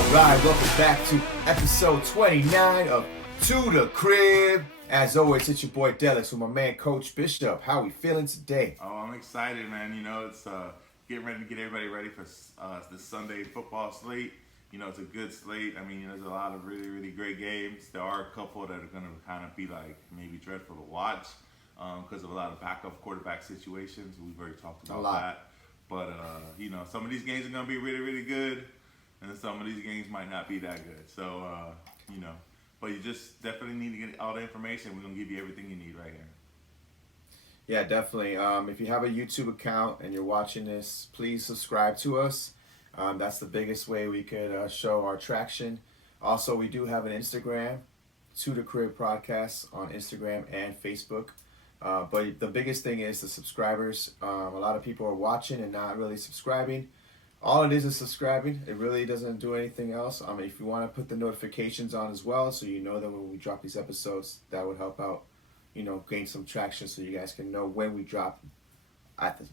Alright, welcome back to episode 29 of To The Crib. As always, it's your boy Delliks with my man Coach Bishop. How we feeling today? Oh, I'm excited, man. You know, it's getting ready to get everybody ready for the Sunday football slate. You know, it's a good slate. I mean, there's a lot of really, really great games. There are a couple that are going to kind of be like maybe dreadful to watch because of a lot of backup quarterback situations. We've already talked about that. But, you know, some of these games are going to be really, really good. And some of these games might not be that good. So, you know, but you just definitely need to get all the information. We're going to give you everything you need right here. Yeah, definitely. If you have a YouTube account and you're watching this, please subscribe to us. That's the biggest way we could show our traction. Also, we do have an Instagram, To The Crib Podcast on Instagram and Facebook. But the biggest thing is the subscribers. A lot of people are watching and not really subscribing. All it is subscribing. It really doesn't do anything else. If you want to put the notifications on as well, so you know that when we drop these episodes, that would help out, you know, gain some traction so you guys can know when we drop at the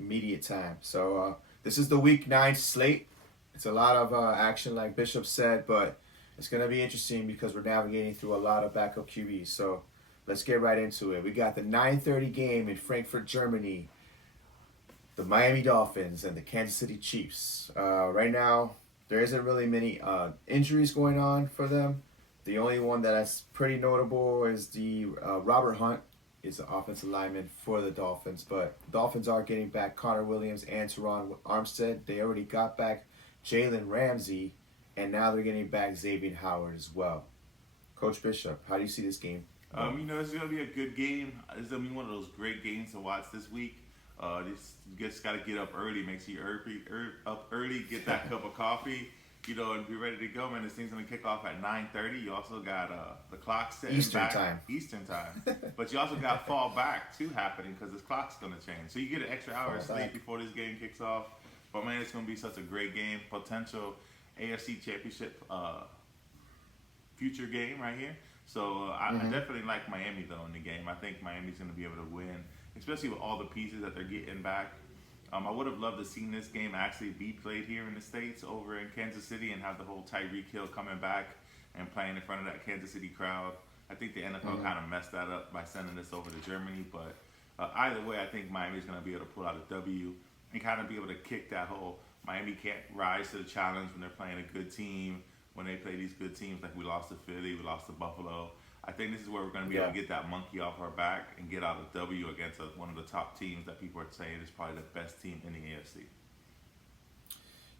immediate time. So this is the week 9 slate. It's a lot of action, like Bishop said, but it's going to be interesting because we're navigating through a lot of backup QBs. So let's get right into it. We got the 9:30 game in Frankfurt, Germany. The Miami Dolphins and the Kansas City Chiefs. Right now, there isn't really many injuries going on for them. The only one that's pretty notable is the Robert Hunt is the offensive lineman for the Dolphins. But the Dolphins are getting back Connor Williams and Teron Armstead. They already got back Jalen Ramsey, and now they're getting back Xavier Howard as well. Coach Bishop, how do you see this game? You know, it's going to be a good game. It's going to be one of those great games to watch this week. You just got to get up early, make sure you're up early, get that cup of coffee, you know, and be ready to go, man. This thing's going to kick off at 9:30. You also got the clock set Eastern time. But you also got fall back, too, happening because this clock's going to change. So you get an extra hour of sleep before this game kicks off. But, man, it's going to be such a great game. Potential AFC Championship future game right here. So I definitely like Miami, though, in the game. I think Miami's going to be able to win, especially with all the pieces that they're getting back. I would have loved to seen this game actually be played here in the States over in Kansas City and have the whole Tyreek Hill coming back and playing in front of that Kansas City crowd. I think the NFL kind of messed that up by sending this over to Germany. But either way, I think Miami's going to be able to pull out a W and kind of be able to kick that whole Miami can't rise to the challenge when they're playing a good team, when they play these good teams like we lost to Philly, we lost to Buffalo. I think this is where we're going to be able to get that monkey off our back and get out a W against one of the top teams that people are saying is probably the best team in the AFC.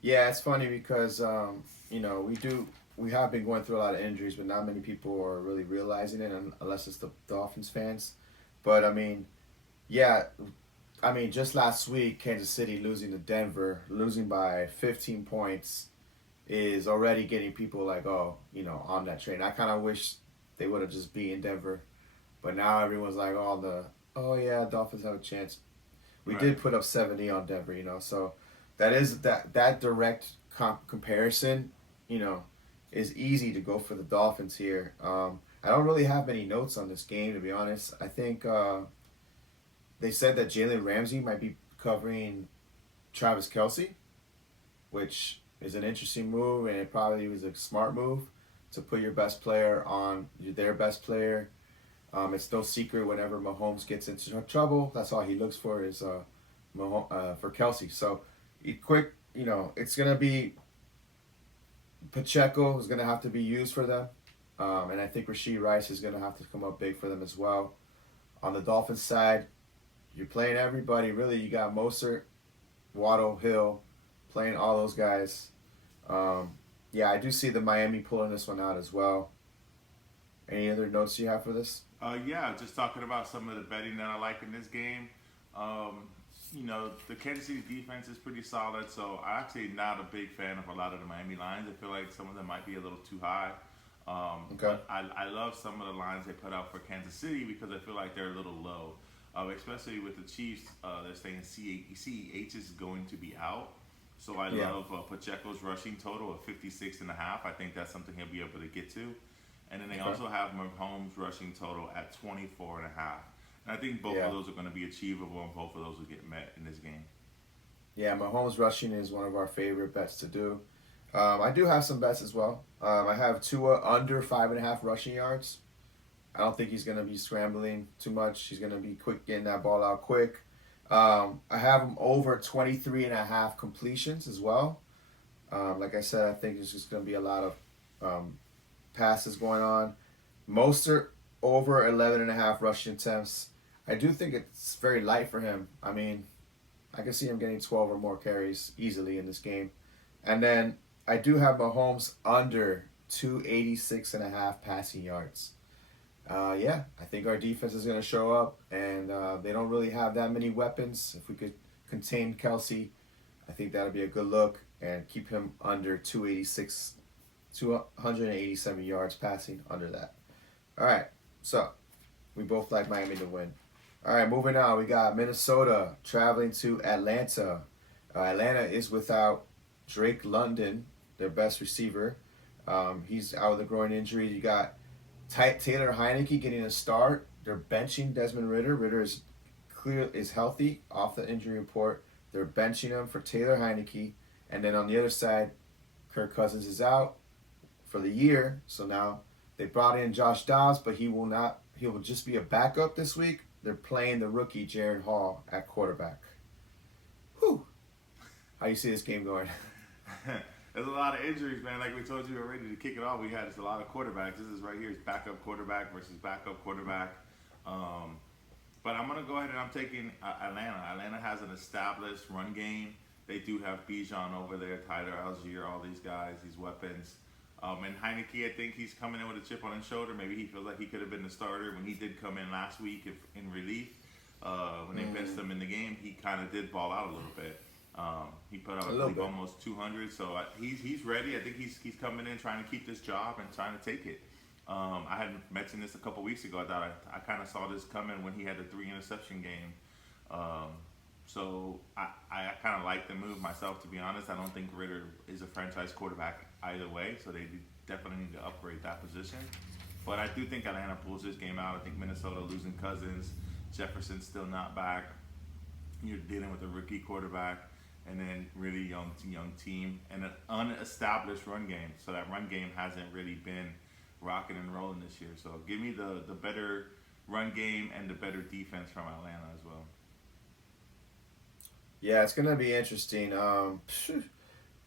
Yeah, it's funny because, you know, we have been going through a lot of injuries, but not many people are really realizing it unless it's the Dolphins fans. But, just last week, Kansas City losing to Denver, losing by 15 points, is already getting people like, oh, you know, on that train. I kind of wish they would have just beaten Denver. But now everyone's like, Dolphins have a chance. We did put up 70 on Denver, you know. So that is that direct comparison, you know, is easy to go for the Dolphins here. I don't really have many notes on this game, to be honest. I think they said that Jalen Ramsey might be covering Travis Kelce, which is an interesting move, and it probably was a smart move to put your best player on their best player. It's no secret whenever Mahomes gets into trouble, that's all he looks for is for Kelce. So it's going to be Pacheco is going to have to be used for them. And I think Rashee Rice is going to have to come up big for them as well. On the Dolphins side, you're playing everybody. Really, you got Mostert, Waddle, Hill, playing all those guys. I do see the Miami pulling this one out as well. Any other notes you have for this? Just talking about some of the betting that I like in this game. You know, the Kansas City defense is pretty solid, so I'm actually not a big fan of a lot of the Miami lines. I feel like some of them might be a little too high. But I love some of the lines they put out for Kansas City because I feel like they're a little low. Especially with the Chiefs, they're saying CEH is going to be out. So I love Pacheco's rushing total of 56.5. I think that's something he'll be able to get to. And then they also have Mahomes' rushing total at 24.5. And I think both of those are going to be achievable, and both of those will get met in this game. Yeah, Mahomes rushing is one of our favorite bets to do. I do have some bets as well. I have Tua under 5.5 rushing yards. I don't think he's going to be scrambling too much. He's going to be quick getting that ball out quick. I have him over 23.5 completions as well. Like I said, I think there's just going to be a lot of passes going on. Mostert over 11.5 rushing attempts. I do think it's very light for him. I mean, I can see him getting 12 or more carries easily in this game. And then I do have Mahomes under 286.5 passing yards. Yeah, I think our defense is going to show up, and they don't really have that many weapons. If we could contain Kelsey, I think that would be a good look, and keep him under 287 yards passing, under that. All right, so we both like Miami to win. All right, moving on. We got Minnesota traveling to Atlanta. Atlanta is without Drake London, their best receiver. He's out with a groin injury. You got Taylor Heineke getting a start. They're benching Desmond Ridder. Ridder is healthy off the injury report. They're benching him for Taylor Heineke. And then on the other side, Kirk Cousins is out for the year. So now they brought in Josh Dobbs, but he will just be a backup this week. They're playing the rookie Jaron Hall at quarterback. Whew. How you see this game going? There's a lot of injuries, man. Like we told you already to kick it off, we had a lot of quarterbacks. This is right here is backup quarterback versus backup quarterback. But I'm going to go ahead and I'm taking Atlanta. Atlanta has an established run game. They do have Bijan over there, Tyler Algier, all these guys, these weapons. And Heineke, I think he's coming in with a chip on his shoulder. Maybe he feels like he could have been the starter when he did come in last week in relief. When they benched him in the game, he kind of did ball out a little bit. He put up, I think, almost 200. So he's ready. I think he's coming in trying to keep this job and trying to take it. I had mentioned this a couple weeks ago. I thought I kind of saw this coming when he had the 3 interception game. So I kind of like the move myself, to be honest. I don't think Ridder is a franchise quarterback either way, so they definitely need to upgrade that position. But I do think Atlanta pulls this game out. I think Minnesota losing Cousins, Jefferson's still not back. You're dealing with a rookie quarterback, and then really young team, and an unestablished run game. So that run game hasn't really been rocking and rolling this year. So give me the better run game and the better defense from Atlanta as well. Yeah, it's going to be interesting.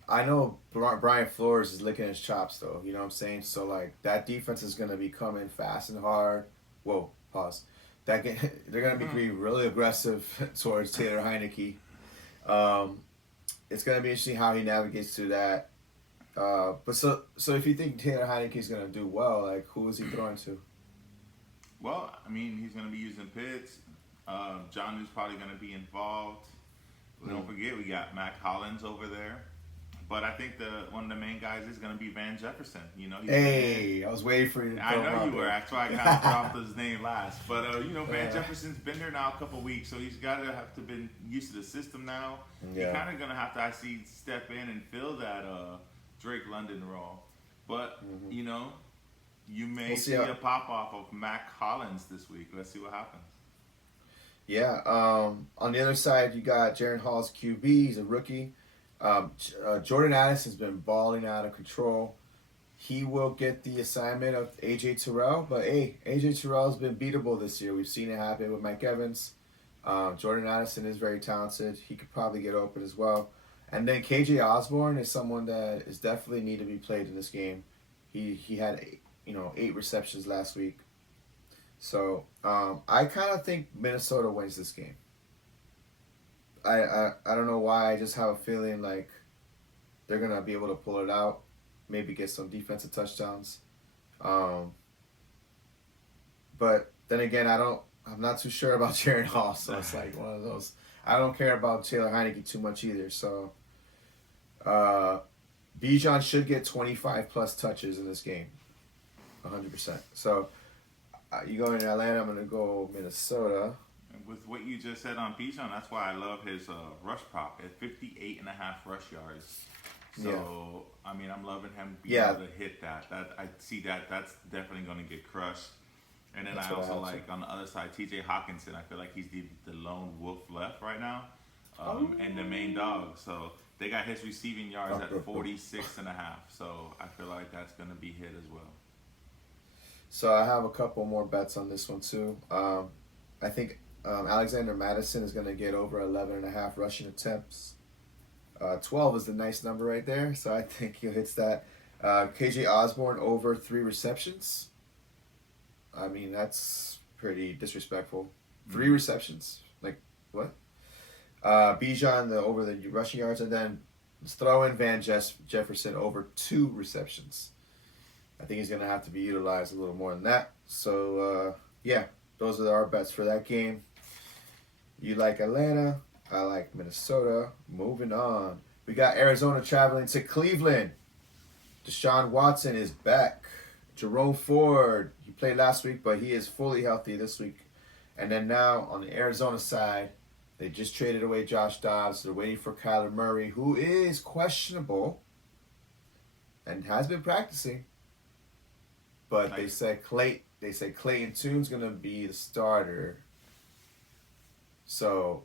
I know Brian Flores is licking his chops, though. You know what I'm saying? So, like, that defense is going to be coming fast and hard. Whoa, pause. They're going to be really aggressive towards Taylor Heineke. It's going to be interesting how he navigates through that. But so if you think Taylor Heineke is going to do well, like, who is he throwing to? Well, I mean, he's going to be using Pitts. John's probably going to be involved. Don't forget, we got Mac Hollins over there. But I think one of the main guys is going to be Van Jefferson. You know, I was waiting for you to I know you were. That's why I kind of dropped his name last. But, Van Jefferson's been there now a couple weeks, so he's got to have to been used to the system now. Yeah. He's kind of going to have to, I see, step in and fill that Drake London role. But, you may see a pop-off of Mac Hollins this week. Let's see what happens. Yeah. On the other side, you got Jaron Hall's QB. He's a rookie. Jordan Addison has been balling out of control. He will get the assignment of A.J. Terrell, but hey, A.J. Terrell has been beatable this year. We've seen it happen with Mike Evans. Jordan Addison is very talented. He could probably get open as well. And then K.J. Osborne is someone that is definitely need to be played in this game. He had 8 receptions last week. So I kind of think Minnesota wins this game. I don't know why. I just have a feeling like they're gonna be able to pull it out, maybe get some defensive touchdowns. But then again, I'm not too sure about Jaron Hall, so it's like one of those. I don't care about Taylor Heineke too much either. So Bijan should get 25 plus touches in this game, 100%. So you go in Atlanta, I'm gonna go Minnesota. With what you just said on Bijan, that's why I love his rush prop at 58.5 rush yards. So, I mean, I'm loving him being able to hit that. I see that's definitely going to get crushed. And then I also like, on the other side, T.J. Hawkinson. I feel like he's the lone wolf left right now and the main dog. So They got his receiving yards at 46.5. So I feel like that's going to be hit as well. So I have a couple more bets on this one too. I think Alexander Madison is going to get over 11.5 rushing attempts. 12 is the nice number right there, so I think he hits that. KJ Osborne over 3 receptions. I mean, that's pretty disrespectful. 3 receptions? Like, what? Bijan over the rushing yards, and then let's throw in Jefferson over 2 receptions. I think he's going to have to be utilized a little more than that. So, yeah, those are our bets for that game. You like Atlanta. I like Minnesota. Moving on. We got Arizona traveling to Cleveland. Deshaun Watson is back. Jerome Ford, he played last week, but he is fully healthy this week. And then now on the Arizona side, they just traded away Josh Dobbs. They're waiting for Kyler Murray, who is questionable and has been practicing. But nice. They say Clayton Tune's gonna be the starter. So,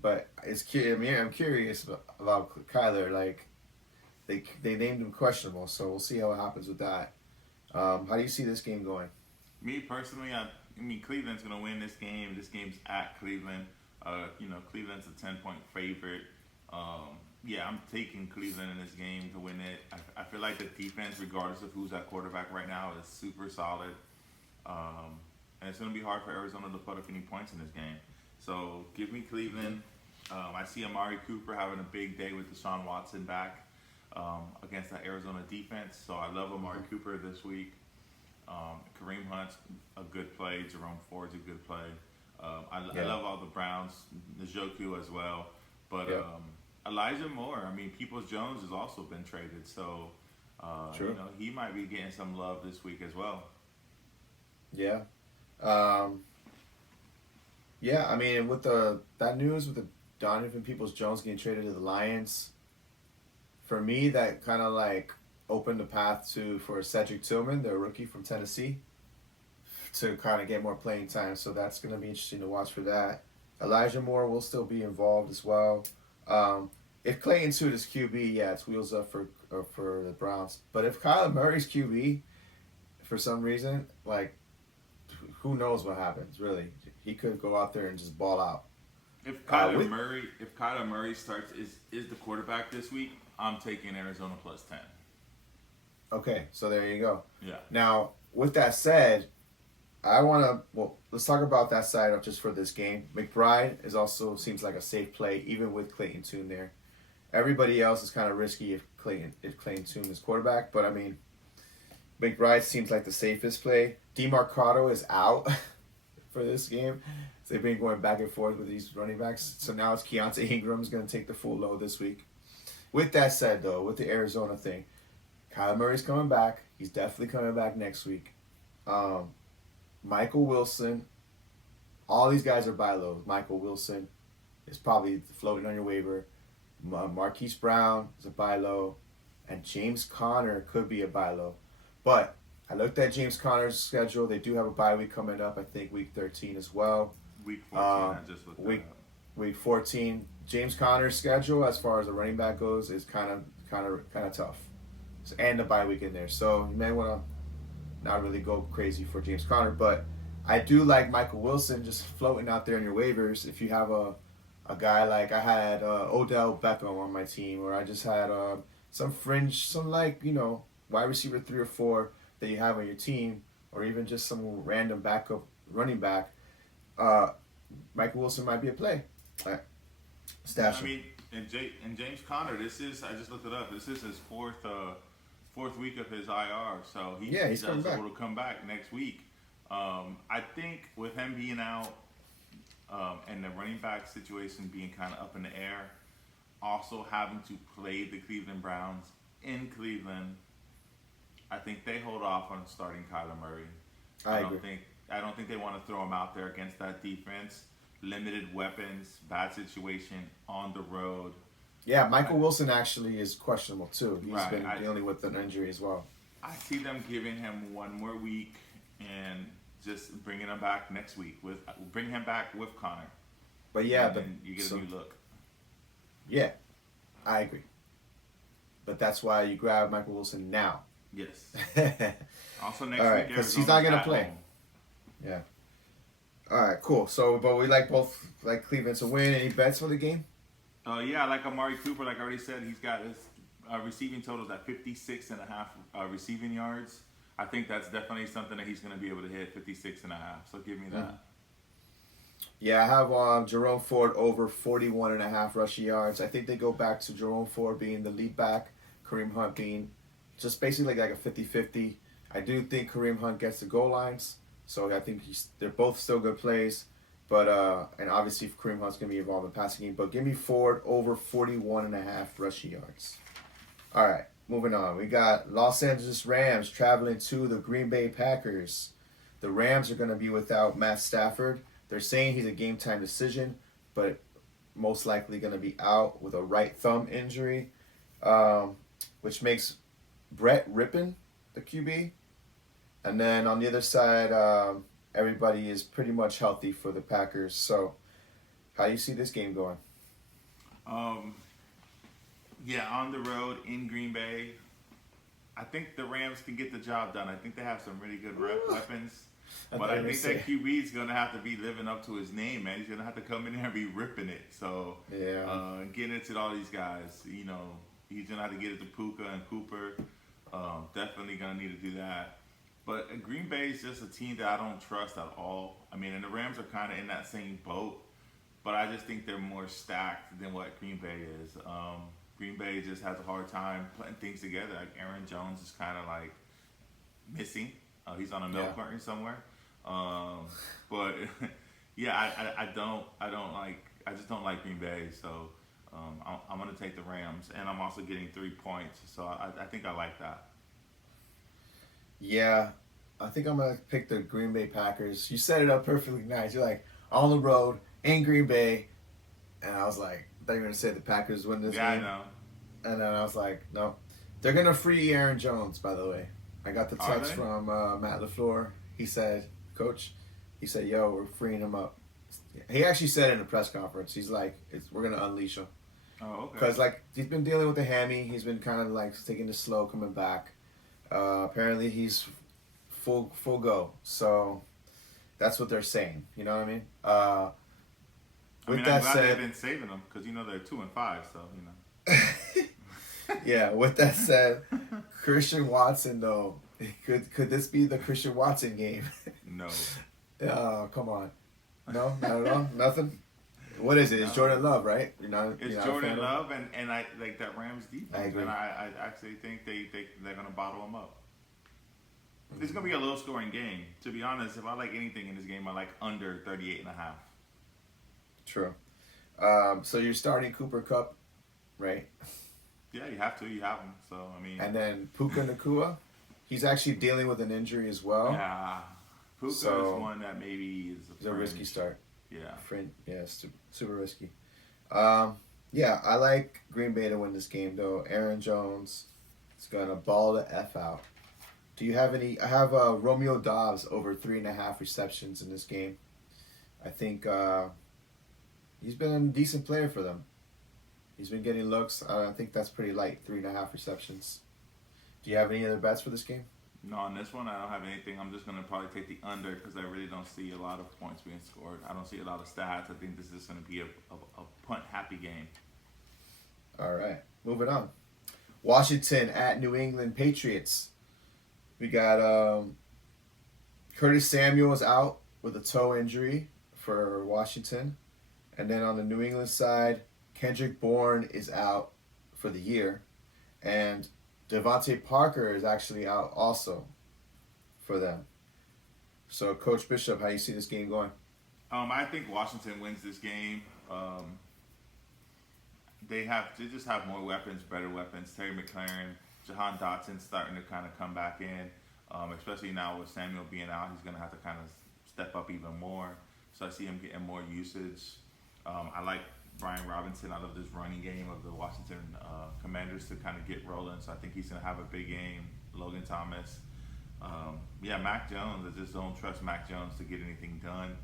but I'm curious about Kyler. Like, they named him questionable, so we'll see how it happens with that. How do you see this game going? Me personally, I mean Cleveland's gonna win this game. This game's at Cleveland. Cleveland's a 10-point favorite. Yeah, I'm taking Cleveland in this game to win it. I feel like the defense, regardless of who's at quarterback right now, is super solid. And it's going to be hard for Arizona to put up any points in this game. So give me Cleveland. I see Amari Cooper having a big day with Deshaun Watson back against that Arizona defense. So I love Amari Cooper this week. Kareem Hunt's a good play. Jerome Ford's a good play. I love all the Browns. Njoku as well. But Elijah Moore, I mean, Peoples-Jones has also been traded. So, he might be getting some love this week as well. Yeah. I mean, with that news with the Donovan Peoples-Jones getting traded to the Lions, for me, that kind of like opened the path for Cedric Tillman, the rookie from Tennessee, to kind of get more playing time. So that's going to be interesting to watch for that. Elijah Moore will still be involved as well. If Clayton Tune is QB, it's wheels up for the Browns. But if Kyler Murray's QB, for some reason, like, who knows what happens, really. He could go out there and just ball out. If Kyler Murray starts is the quarterback this week, I'm taking Arizona plus 10. Okay, so there you go. Yeah. Now, with that said, let's talk about that side up just for this game. McBride also seems like a safe play, even with Clayton Tune there. Everybody else is kind of risky if Clayton Tune is quarterback, but I mean, McBride seems like the safest play. DeMarcado is out for this game. So they've been going back and forth with these running backs. So now it's Keontae Ingram's going to take the full load this week. With that said, though, with the Arizona thing, Kyler Murray's coming back. He's definitely coming back next week. Michael Wilson, all these guys are buy low. Michael Wilson is probably floating on your waiver. Marquise Brown is a buy low. And James Conner could be a buy low. But I looked at James Conner's schedule. They do have a bye week coming up, I think week 13 as well. Week 14, I just looked at Week 14. James Conner's schedule, as far as the running back goes, is kind of tough. And the bye week in there. So you may want to not really go crazy for James Conner. But I do like Michael Wilson just floating out there in your waivers. If you have a guy like I had Odell Beckham on my team, or I just had some wide receiver 3 or 4 that you have on your team, or even just some random backup running back, Michael Wilson might be a play. Stash him. I mean, and James Conner, I just looked it up. This is his fourth week of his IR, so he's able to come back next week. I think with him being out and the running back situation being kind of up in the air, also having to play the Cleveland Browns in Cleveland, I think they hold off on starting Kyler Murray. I don't think they want to throw him out there against that defense. Limited weapons, bad situation on the road. Yeah, Michael Wilson actually is questionable too. He's been dealing with an injury as well. I see them giving him one more week and just bringing him back next week with Connor. But then you get a new look. Yeah, I agree. But that's why you grab Michael Wilson now. Yes. All Also next right, week, because he's not Arizona's gonna at play. home. Yeah. All right, cool. So, but we like both like Cleveland to win. Any bets for the game? Yeah, I like Amari Cooper. Like I already said, he's got his receiving totals at 56 and a half receiving yards. I think that's definitely something that he's going to be able to hit, 56 and a half. So give me that. Mm-hmm. Yeah, I have Jerome Ford over 41 and a half rushing yards. I think they go back to Jerome Ford being the lead back, Kareem Hunt being just basically like a 50-50. I do think Kareem Hunt gets the goal lines, so I think they're both still good plays. But and obviously Kareem Hunt's going to be involved in the passing game. But give me Ford over 41 and a half rushing yards. All right, moving on. We got Los Angeles Rams traveling to the Green Bay Packers. The Rams are going to be without Matt Stafford. They're saying he's a game-time decision, but most likely going to be out with a right thumb injury, which makes Brett Rippon the QB. And then on the other side, everybody is pretty much healthy for the Packers. So how do you see this game going? Yeah, on the road in Green Bay, I think the Rams can get the job done. I think they have some really good weapons. But I think that QB is going to have to be living up to his name, man. He's going to have to come in there and be ripping it. So, getting it to all these guys, you know, he's going to have to get it to Puka and Cooper. Definitely going to need to do that. But Green Bay is just a team that I don't trust at all. I mean, and the Rams are kind of in that same boat. But I just think they're more stacked than what Green Bay is. Green Bay just has a hard time putting things together. Like Aaron Jones is kind of like missing. He's on a milk carton somewhere. But yeah, I just don't like Green Bay. So I'm going to take the Rams, and I'm also getting 3 points. So I think I like that. Yeah, I think I'm going to pick the Green Bay Packers. You set it up perfectly nice. You're like, on the road, in Green Bay. And I was like, I thought you were going to say the Packers win this game. Yeah, I know. And then I was like, no. They're going to free Aaron Jones, by the way. I got the text from Matt LaFleur. He said, Coach, he said, yo, we're freeing him up. He actually said in a press conference, he's like, we're going to unleash him. Oh, okay. Because, like, he's been dealing with the hammy. He's been kind of, like, taking it slow, coming back. Apparently, he's full go. So, that's what they're saying. You know what I mean? I'm glad they've been saving them because, you know, they're 2-5, so, you know. Yeah, with that said, Christian Watson, though, could this be the Christian Watson game? No. Oh, come on. No, not at all? Nothing? What is it? It's Jordan Love, right? It's Jordan Love, and I like that Rams defense. I agree. And I actually think they're going to bottle them up. It's going to be a low-scoring game. To be honest, if I like anything in this game, I like under 38.5. True. So you're starting Cooper Kupp, right? Yeah, you have to. You have him. So, I mean. And then Puka Nacua, he's actually dealing with an injury as well. Yeah. Puka is one that maybe is a risky start. Yeah. Yeah, super risky. Yeah, I like Green Bay to win this game, though. Aaron Jones is going to ball the F out. Do you have any? I have Romeo Dobbs over 3.5 receptions in this game. I think he's been a decent player for them. He's been getting looks. I think that's pretty light, 3.5 receptions. Do you have any other bets for this game? No, on this one, I don't have anything. I'm just going to probably take the under because I really don't see a lot of points being scored. I don't see a lot of stats. I think this is going to be a punt-happy game. All right, moving on. Washington at New England Patriots. We got Curtis Samuel is out with a toe injury for Washington. And then on the New England side, Kendrick Bourne is out for the year. And Devontae Parker is actually out also for them. So, Coach Bishop, how you see this game going? I think Washington wins this game. They just have more weapons, better weapons. Terry McLaurin, Jahan Dotson starting to kind of come back in. Especially now with Samuel being out, he's going to have to kind of step up even more. So I see him getting more usage. I like Brian Robinson. I love this running game of the Washington Commanders to kind of get rolling. So I think he's going to have a big game. Logan Thomas. Mac Jones. I just don't trust Mac Jones to get anything done.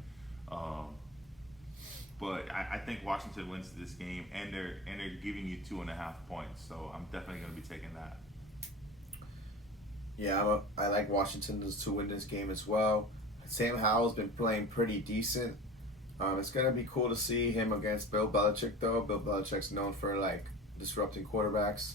But I think Washington wins this game, and they're giving you 2.5 points. So I'm definitely going to be taking that. Yeah, I like Washington to win this game as well. Sam Howell's been playing pretty decent. It's gonna be cool to see him against Bill Belichick, though. Bill Belichick's known for like disrupting quarterbacks,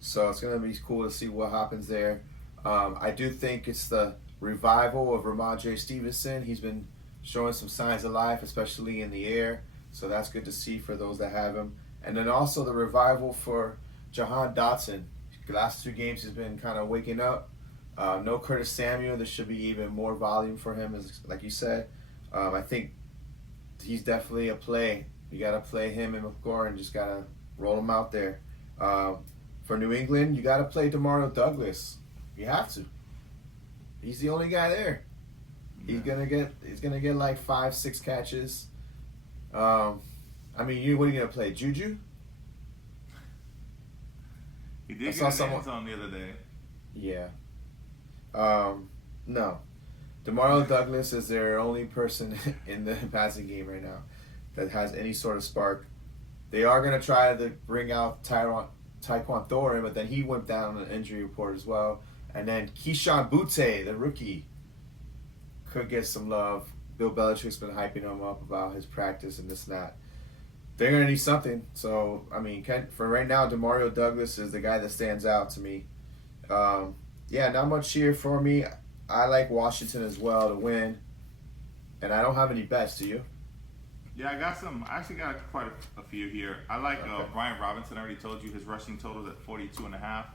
so it's gonna be cool to see what happens there. I do think it's the revival of Ramondre Stevenson. He's been showing some signs of life, especially in the air. So that's good to see for those that have him. And then also the revival for Jahan Dotson. The last 2 games he's been kind of waking up. No Curtis Samuel. There should be even more volume for him, as like you said. I think he's definitely a play. You got to play him and McLaurin. Just got to roll him out there. For New England, you got to play Demario Douglas. You have to. He's the only guy there. He's gonna get like 5-6 catches. I mean, what are you gonna play? Juju? He did get an end zone the other day. Yeah. No. Demario Douglas is their only person in the passing game right now that has any sort of spark. They are gonna try to bring out Tyquan Thornton, but then he went down on an injury report as well. And then Keyshawn Butte, the rookie, could get some love. Bill Belichick's been hyping him up about his practice and this and that. They're going to need something. So, I mean, for right now, Demario Douglas is the guy that stands out to me. Yeah, not much here for me. I like Washington as well to win. And I don't have any bets, do you? Yeah, I got some. I actually got quite a few here. I like Brian Robinson. I already told you his rushing total is at 42.5.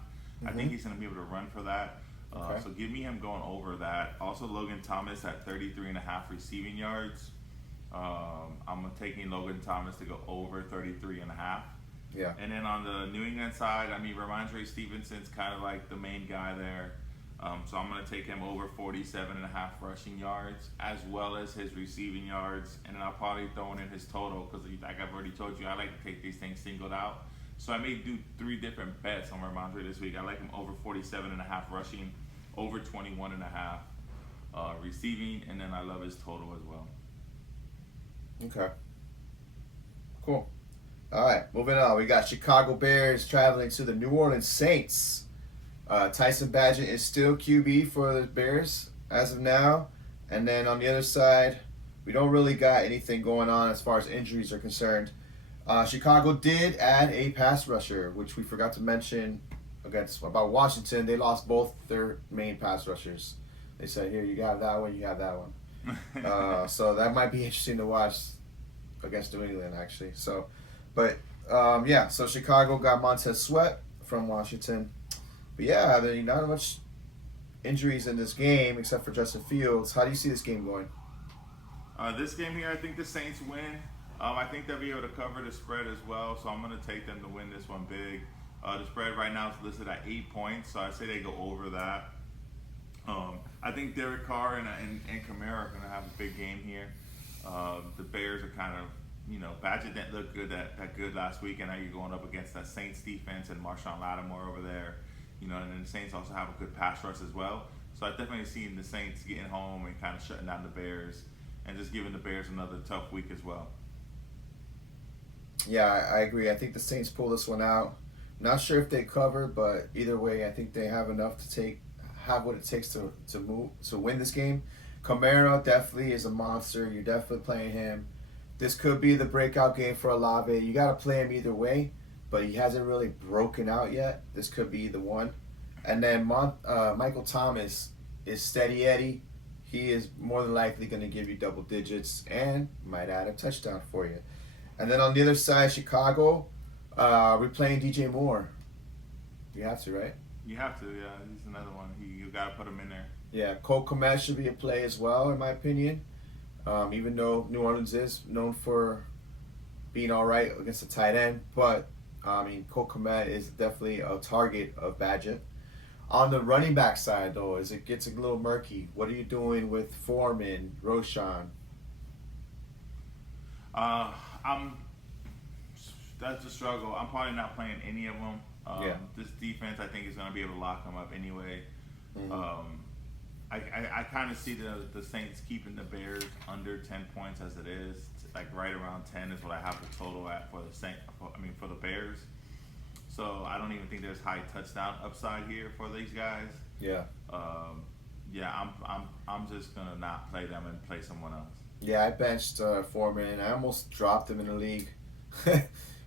I think he's going to be able to run for that. So give me him going over that. Also, Logan Thomas at 33.5 receiving yards. I'm taking Logan Thomas to go over 33.5. Yeah. And then on the New England side, I mean, Ramondre Stevenson's kind of like the main guy there. So I'm going to take him over 47.5 rushing yards, as well as his receiving yards. And then I'll probably throw in his total, because like I've already told you, I like to take these things singled out. So I may do 3 different bets on Ramondre this week. I like him over 47.5 rushing, over 21.5 receiving, and then I love his total as well. Okay. Cool. All right, moving on. We got Chicago Bears traveling to the New Orleans Saints. Tyson Bagent is still QB for the Bears as of now. And then on the other side, we don't really got anything going on as far as injuries are concerned. Chicago did add a pass rusher, which we forgot to mention about Washington. They lost both their main pass rushers. They said, here, you have that one, you have that one. So that might be interesting to watch against New England, actually. So, but, so Chicago got Montez Sweat from Washington. But, yeah, I mean, not much injuries in this game except for Justin Fields. How do you see this game going? This game here, I think the Saints win. I think they'll be able to cover the spread as well, so I'm going to take them to win this one big. The spread right now is listed at 8 points, so I say they go over that. I think Derek Carr and Kamara are going to have a big game here. The Bears are kind of, Badger didn't look that good last week, and now you're going up against that Saints defense and Marshawn Lattimore over there. And then the Saints also have a good pass rush as well. So I definitely seen the Saints getting home and kind of shutting down the Bears and just giving the Bears another tough week as well. Yeah, I agree. I think the Saints pull this one out. Not sure if they cover, but either way, I think they have enough to have what it takes to win this game. Kamara definitely is a monster. You're definitely playing him. This could be the breakout game for Olave. You got to play him either way, but he hasn't really broken out yet. This could be the one. And then Michael Thomas is steady Eddie. He is more than likely going to give you double digits and might add a touchdown for you. And then on the other side, Chicago, we're playing DJ Moore. You have to, right? You have to, yeah. He's another one. You got to put him in there. Yeah, Cole Kmet should be a play as well, in my opinion. Even though New Orleans is known for being all right against the tight end. But, Cole Kmet is definitely a target of Badgett. On the running back side, though, as it gets a little murky, what are you doing with Foreman, Roschon? That's a struggle. I'm probably not playing any of them. Yeah. This defense, I think, is going to be able to lock them up anyway. Mm-hmm. I kind of see the Saints keeping the Bears under 10 points as it is. like right around 10 is what I have the total at for for the Bears. So I don't even think there's high touchdown upside here for these guys. Yeah. Yeah, I'm just gonna not play them and play someone else. Yeah, I benched Foreman. I almost dropped him in the league,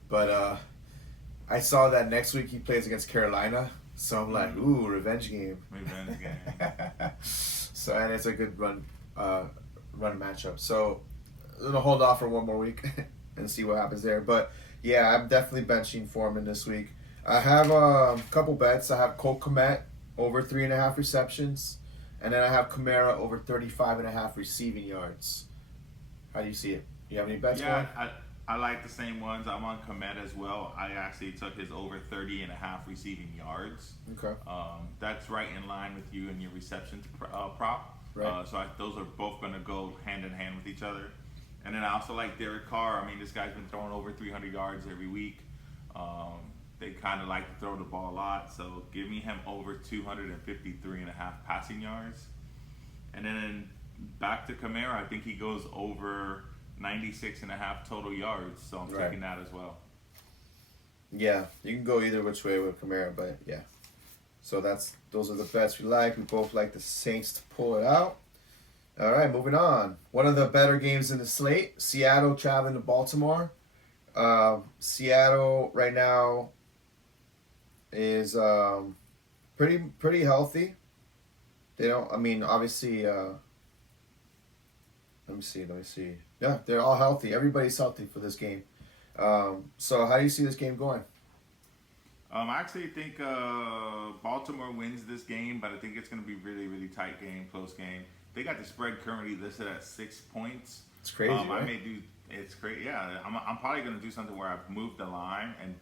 but I saw that next week he plays against Carolina, so I'm like, ooh, revenge game. Revenge game. So and it's a good run matchup. So I'm gonna hold off for one more week and see what happens there. But yeah, I'm definitely benching Foreman this week. I have a couple bets. I have Cole Kmet over 3.5 receptions, and then I have Kamara over 35.5 receiving yards. How do you see it? You have any bets? Yeah, I like the same ones. I'm on Komet as well. I actually took his over 30.5 receiving yards. Okay. That's right in line with you and your receptions prop. Right. So those are both going to go hand in hand with each other. And then I also like Derek Carr. I mean, this guy's been throwing over 300 yards every week. They kind of like to throw the ball a lot. So give me him over 253.5 passing yards. And then back to Kamara, I think he goes over 96.5 total yards, so I'm taking that as well. Yeah, you can go either which way with Kamara, but yeah. So those are the bets we like. We both like the Saints to pull it out. All right, moving on. One of the better games in the slate, Seattle traveling to Baltimore. Seattle right now is pretty healthy. They don't. I mean, obviously. Let me see. Yeah, they're all healthy. Everybody's healthy for this game. So how do you see this game going? I actually think Baltimore wins this game, but I think it's going to be really, really tight game, close game. They got the spread currently listed at 6 points. It's crazy, right? It's great. Yeah, I'm probably going to do something where I move the line and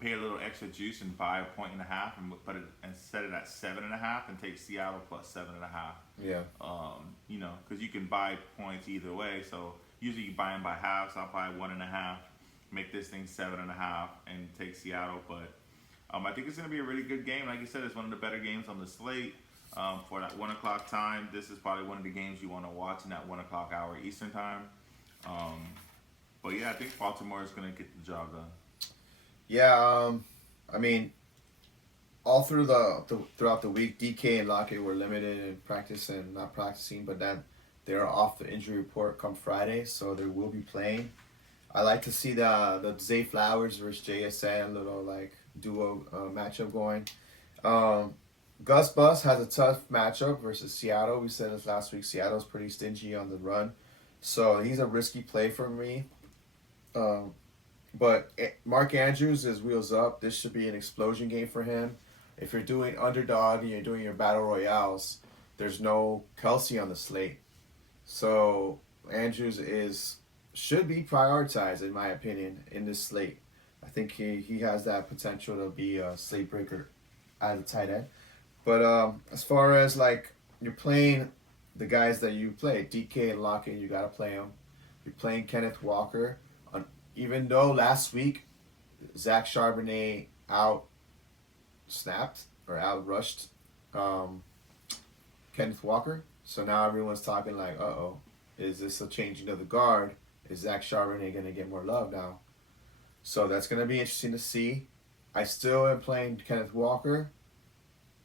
pay a little extra juice and buy 1.5 and put it and set it at 7.5 and take Seattle plus 7.5. Yeah. Because you can buy points either way. So usually you buy them by half. So I'll buy 1.5, make this thing 7.5, and take Seattle. But I think it's going to be a really good game. Like you said, it's one of the better games on the slate. For that 1 o'clock time, this is probably one of the games you want to watch in that 1 o'clock hour Eastern time. But yeah, I think Baltimore is going to get the job done. Yeah, I mean, all through throughout the week, DK and Lockett were limited in practice and not practicing, but then they're off the injury report come Friday, so they will be playing. I like to see the Zay Flowers versus JSN, little like duo matchup going. Gus Bus has a tough matchup versus Seattle. We said this last week. Seattle's pretty stingy on the run, so he's a risky play for me. But Mark Andrews is wheels up. This should be an explosion game for him. If you're doing underdog and you're doing your battle royales, there's no Kelsey on the slate. So Andrews should be prioritized, in my opinion, in this slate. I think he has that potential to be a slate breaker as a tight end. But as far as like you're playing the guys that you play, DK and Lockett, you got to play them. You're playing Kenneth Walker. Even though last week Zach Charbonnet out-snapped or out-rushed Kenneth Walker. So now everyone's talking like, uh-oh, is this a changing of the guard? Is Zach Charbonnet going to get more love now? So that's going to be interesting to see. I still am playing Kenneth Walker.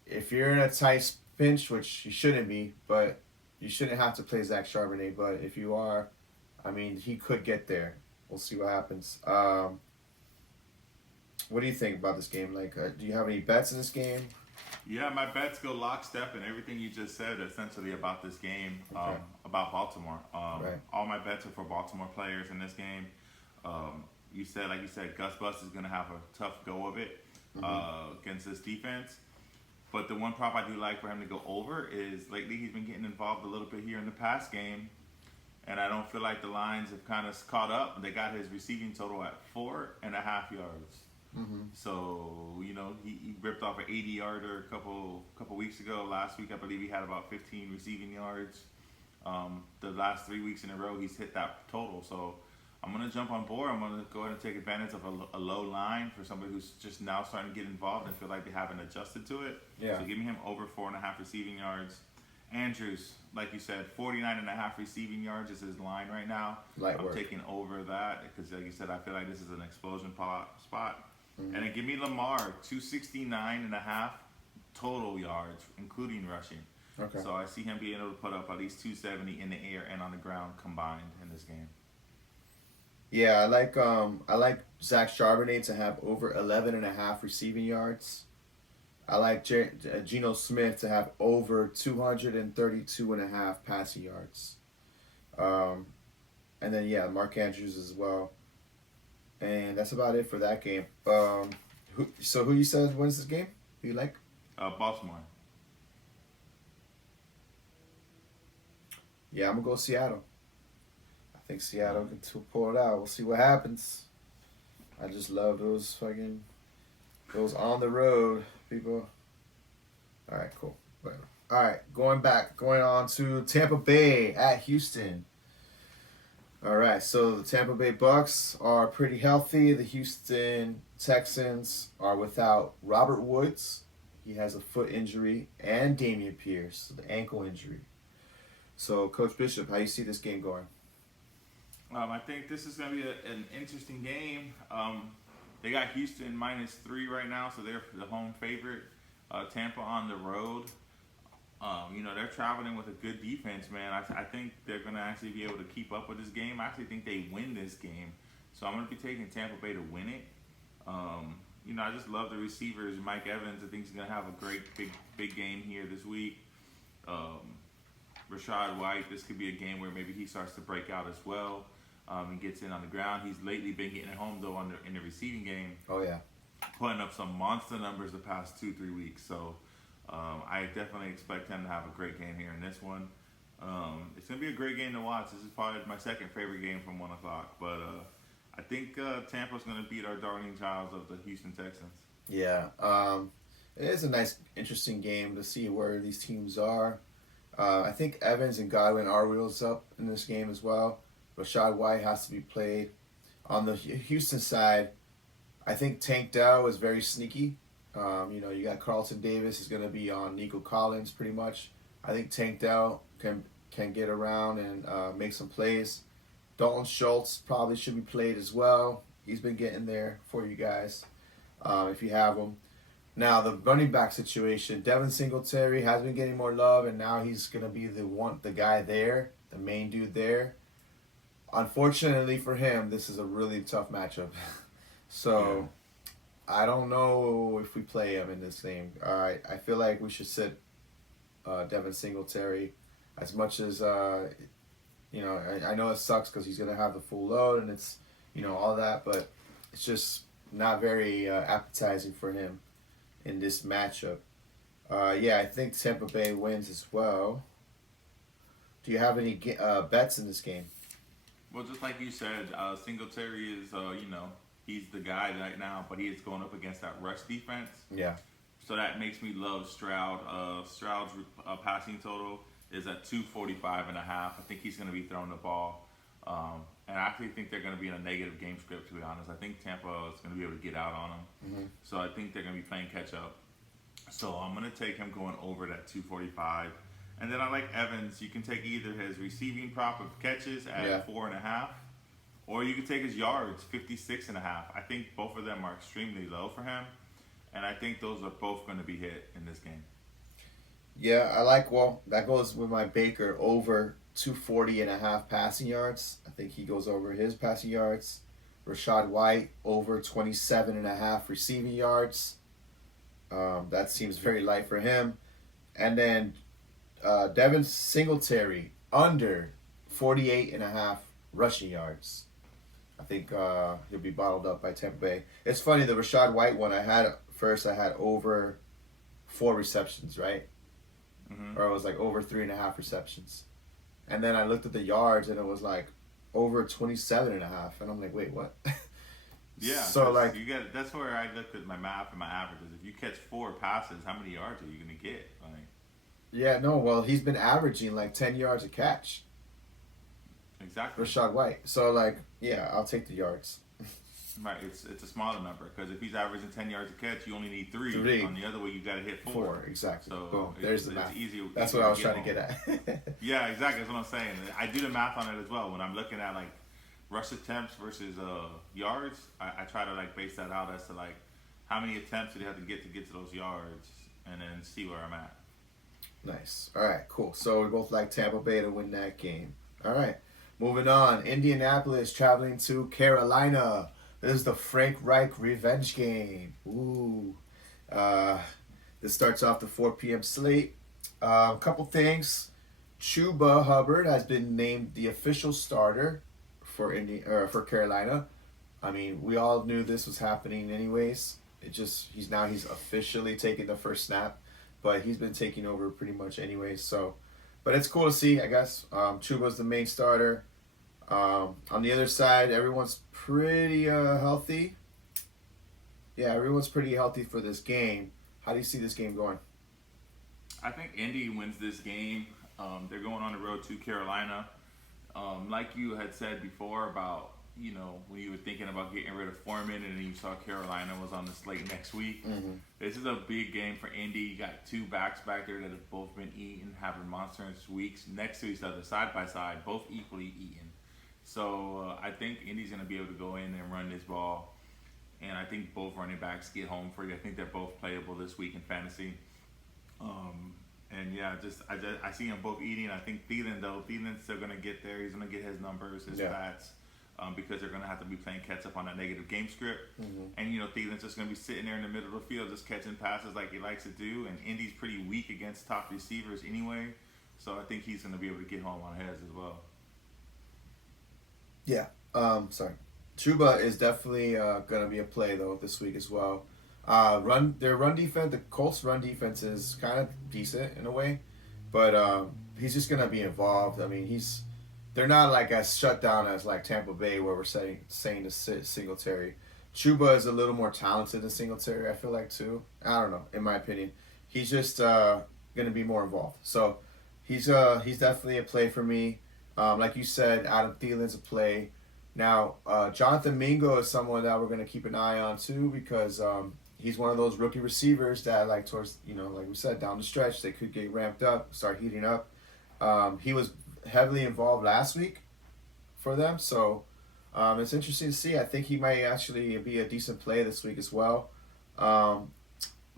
If you're in a tight pinch, which you shouldn't be, but you shouldn't have to play Zach Charbonnet. But if you are, I mean, he could get there. We'll see what happens. What do you think about this game? Like, do you have any bets in this game? Yeah, my bets go lockstep in everything you just said, essentially, about this game, about Baltimore. Right. All my bets are for Baltimore players in this game. Like you said, Gus Bus is going to have a tough go of it against this defense. But the one prop I do like for him to go over is lately he's been getting involved a little bit here in the pass game. And I don't feel like the lines have kind of caught up. They got his receiving total at 4.5 yards. Mm-hmm. So, he ripped off an 80-yarder a couple weeks ago. Last week, I believe he had about 15 receiving yards. The last 3 weeks in a row, he's hit that total. So I'm going to jump on board. I'm going to go ahead and take advantage of a low line for somebody who's just now starting to get involved and feel like they haven't adjusted to it. Yeah. So give me him over 4.5 receiving yards. Andrews, like you said, 49.5 receiving yards is his line right now. Light I'm work. taking over that because, like you said, I feel like this is an explosion spot. Mm-hmm. And then give me Lamar, 269.5 total yards, including rushing. Okay. So I see him being able to put up at least 270 in the air and on the ground combined in this game. Yeah, I like Zach Charbonnet to have over 11.5 receiving yards. I like Geno Smith to have over 232.5 passing yards. And then yeah, Mark Andrews as well. And that's about it for that game. Who you said wins this game? Who you like? Baltimore. Yeah, I'm gonna go Seattle. I think Seattle can pull it out. We'll see what happens. I just love those on the road people. All right, cool. Whatever. All right, going on to Tampa Bay at Houston. All right, so the Tampa Bay Bucks are pretty healthy. The Houston Texans are without Robert Woods. He has a foot injury, and Dameon Pierce, the ankle injury. So, Coach Bishop, how you see this game going? I think this is going to be an interesting game. They got Houston -3 right now, so they're the home favorite. Tampa on the road. They're traveling with a good defense, man. I think they're going to actually be able to keep up with this game. I actually think they win this game. So I'm going to be taking Tampa Bay to win it. I just love the receivers. Mike Evans, I think he's going to have a great, big game here this week. Rashad White, this could be a game where maybe he starts to break out as well and gets in on the ground. He's lately been getting it home, though, in the receiving game. Oh, yeah. Putting up some monster numbers the past 2-3 weeks. So I definitely expect him to have a great game here in this one. It's going to be a great game to watch. This is probably my second favorite game from 1 o'clock. But I think Tampa's going to beat our darling childs of the Houston Texans. Yeah. It is a nice, interesting game to see where these teams are. I think Evans and Godwin are wheels up in this game as well. Rashad White has to be played. On the Houston side, I think Tank Dell is very sneaky. You got Carlton Davis is going to be on Nico Collins pretty much. I think Tank Dell can get around and make some plays. Dalton Schultz probably should be played as well. He's been getting there for you guys if you have him. Now the running back situation, Devin Singletary has been getting more love, and now he's going to be the guy there, the main dude there. Unfortunately for him, this is a really tough matchup. So I don't know if we play him in this game. I feel like we should sit Devin Singletary as much as I know it sucks because he's going to have the full load and it's all that, but it's just not very appetizing for him in this matchup. I think Tampa Bay wins as well. Do you have any bets in this game? Well, just like you said, Singletary is, he's the guy right now, but he is going up against that rush defense. Yeah. So that makes me love Stroud. Stroud's passing total is at 245.5. I think he's going to be throwing the ball. And I actually think they're going to be in a negative game script, to be honest. I think Tampa is going to be able to get out on them. Mm-hmm. So I think they're going to be playing catch up. So I'm going to take him going over that 245. And then I like Evans. You can take either his receiving prop of catches at 4.5, or you can take his yards, 56.5. I think both of them are extremely low for him, and I think those are both going to be hit in this game. Yeah, that goes with my Baker over 240.5 passing yards. I think he goes over his passing yards. Rashad White over 27.5 receiving yards. That seems very light for him. And then Devin Singletary under 48.5 rushing yards. I think he'll be bottled up by Tampa Bay. It's funny, the Rashad White one I had over 4 receptions, right? Mm-hmm. Or it was like over 3.5 receptions. And then I looked at the yards and it was like over 27.5. And I'm like, wait, what? Yeah. So that's where I looked at my math and my averages. If you catch 4 passes, how many yards are you going to get? Yeah, no, well, he's been averaging like 10 yards a catch. Exactly. Rashad White. So, I'll take the yards. Right, it's a smaller number because if he's averaging 10 yards a catch, you only need three. Three. On the other way, you got to hit four. Four, exactly. So boom. There's the math. Easier, that's easier what I was to trying to home. get at. Yeah, exactly. That's what I'm saying. I do the math on it as well. When I'm looking at like rush attempts versus yards, I try to like base that out as to like how many attempts do they have to get to those yards, and then see where I'm at. Nice. All right, cool. So we both like Tampa Bay to win that game. All right, moving on. Indianapolis traveling to Carolina. This is the Frank Reich revenge game. Ooh. This starts off the 4 p.m. slate. A couple things. Chuba Hubbard has been named the official starter for for Carolina. I mean, we all knew this was happening anyways. He's officially taking the first snap, but he's been taking over pretty much anyways. So, but it's cool to see, I guess. Chuba's the main starter. On the other side, everyone's pretty healthy. Yeah, everyone's pretty healthy for this game. How do you see this game going? I think Indy wins this game. They're going on the road to Carolina. Like you had said before about, when you were thinking about getting rid of Foreman and then you saw Carolina was on the slate next week. Mm-hmm. This is a big game for Indy. You got two backs back there that have both been eating, having monstrous weeks next to each other, side by side, both equally eating. So I think Indy's going to be able to go in and run this ball. And I think both running backs get home for you. I think they're both playable this week in fantasy. And yeah, I see them both eating. I think Thielen's still going to get there. He's going to get his numbers, his stats, because they're going to have to be playing catch up on that negative game script. Mm-hmm. And, Thielen's just going to be sitting there in the middle of the field just catching passes like he likes to do. And Indy's pretty weak against top receivers anyway. So I think he's going to be able to get home on heads as well. Yeah. Sorry. Chuba is definitely going to be a play, though, this week as well. Their run defense, the Colts' run defense is kind of decent in a way, but he's just gonna be involved. I mean, they're not like as shut down as like Tampa Bay, where we're saying to sit Singletary. Chuba is a little more talented than Singletary, I feel like too. I don't know, in my opinion, he's just gonna be more involved. So he's definitely a play for me. Like you said, Adam Thielen's a play. Now, Jonathan Mingo is someone that we're gonna keep an eye on too because. He's one of those rookie receivers that, like, towards, like we said, down the stretch, they could get ramped up, start heating up. He was heavily involved last week for them, so it's interesting to see. I think he might actually be a decent play this week as well.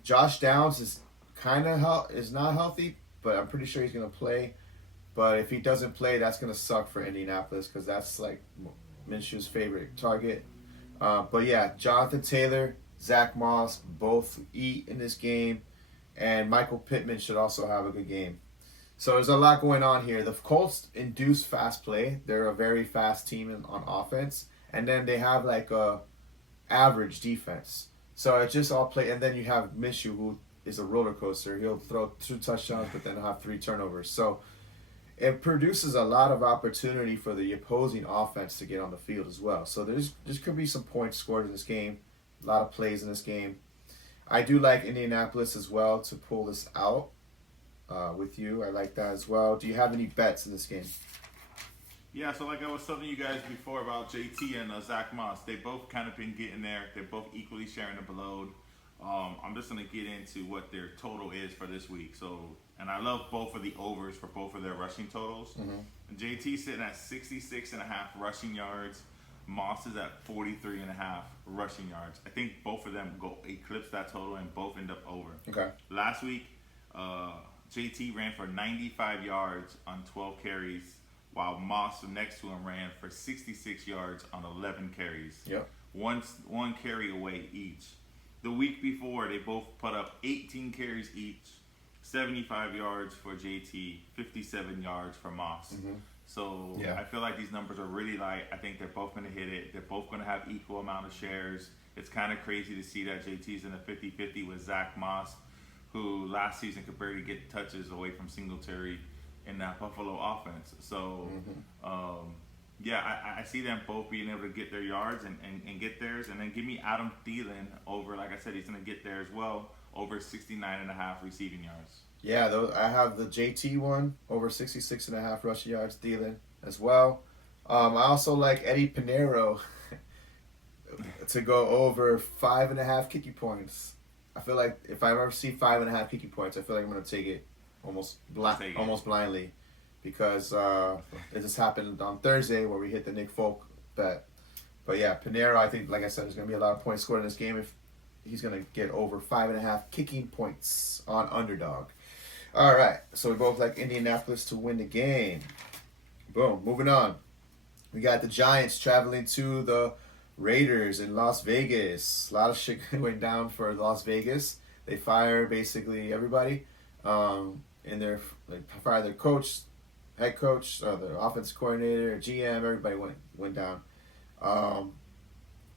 Josh Downs is is not healthy, but I'm pretty sure he's going to play. But if he doesn't play, that's going to suck for Indianapolis because that's, like, Minshew's favorite target. But, yeah, Jonathan Taylor, Zach Moss both eat in this game, and Michael Pittman should also have a good game. So there's a lot going on here. The Colts induce fast play. They're a very fast team on offense, and then they have like a average defense. So it's just all play, and then you have Minshew, who is a roller coaster. He'll throw 2 touchdowns, but then he'll have 3 turnovers. So it produces a lot of opportunity for the opposing offense to get on the field as well. So there could be some points scored in this game. A lot of plays in this game. I do like Indianapolis as well to pull this out with you. I like that as well. Do you have any bets in this game? Yeah, so like I was telling you guys before about JT and Zach Moss, they both kind of been getting there. They're both equally sharing the load. I'm just going to get into what their total is for this week. And I love both of the overs for both of their rushing totals. Mm-hmm. JT sitting at 66.5 rushing yards. Moss is at 43.5 rushing yards. I think both of them go eclipse that total and both end up over. Okay. Last week, JT ran for 95 yards on 12 carries, while Moss next to him ran for 66 yards on 11 carries. Yep. One carry away each. The week before, they both put up 18 carries each, 75 yards for JT, 57 yards for Moss. Mm-hmm. So yeah. I feel like these numbers are really light. I think they're both going to hit it. They're both going to have equal amount of shares. It's kind of crazy to see that JT's in a 50-50 with Zach Moss, who last season could barely get touches away from Singletary in that Buffalo offense. So, I see them both being able to get their yards and get theirs. And then give me Adam Thielen over, like I said, he's going to get there as well, over 69.5 receiving yards. Yeah, I have the JT one, over 66.5 rushing yards, Thielen as well. I also like Eddie Pinheiro. to go over 5.5 kicking points. I feel like if I ever see 5.5 kicking points, I feel like I'm gonna take it almost blindly, because it just happened on Thursday where we hit the Nick Folk bet. But yeah, Pinero, I think, like I said, there's gonna be a lot of points scored in this game if he's gonna get over 5.5 kicking points on underdog. All right, so we both like Indianapolis to win the game. Boom. Moving on, we got the Giants traveling to the Raiders in Las Vegas. A lot of shit went down for Las Vegas. They fired basically everybody. They fired their coach, head coach, the offensive coordinator, GM. Everybody went down.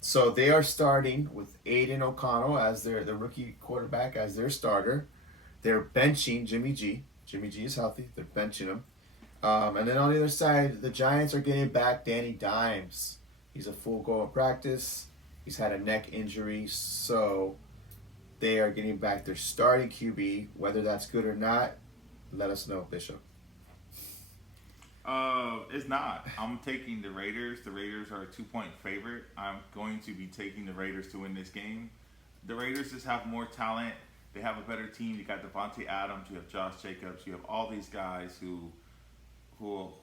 So they are starting with Aiden O'Connell as the rookie quarterback as their starter. They're benching Jimmy G. Jimmy G is healthy. They're benching him. And then on the other side, the Giants are getting back Danny Dimes. He's a full go in practice. He's had a neck injury, so they are getting back their starting QB. Whether that's good or not, let us know, Bishop. It's not. I'm taking the Raiders. The Raiders are a 2-point favorite. I'm going to be taking the Raiders to win this game. The Raiders just have more talent. They have a better team. You got Devontae Adams. You have Josh Jacobs. You have all these guys who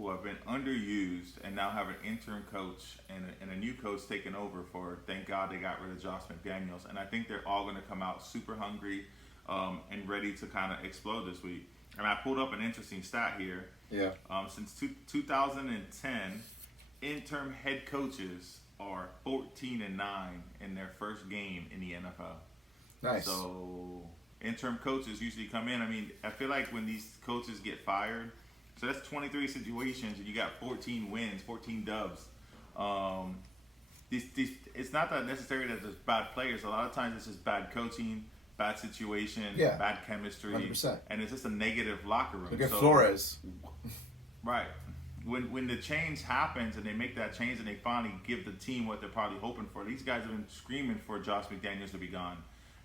have been underused and now have an interim coach and a new coach taking over for, thank God they got rid of Josh McDaniels. And I think they're all going to come out super hungry and ready to kind of explode this week. And I pulled up an interesting stat here. Yeah. Since 2010, interim head coaches are 14-9 in their first game in the NFL. Nice. So interim coaches usually come in. I mean, I feel like when these coaches get fired, so that's 23 situations, and you got 14 wins, 14 dubs. It's not that necessarily that there's bad players. A lot of times it's just bad coaching, bad situation, bad chemistry, 100%. And it's just a negative locker room. Look at Flores. Right. When the change happens and they make that change and they finally give the team what they're probably hoping for, these guys have been screaming for Josh McDaniels to be gone.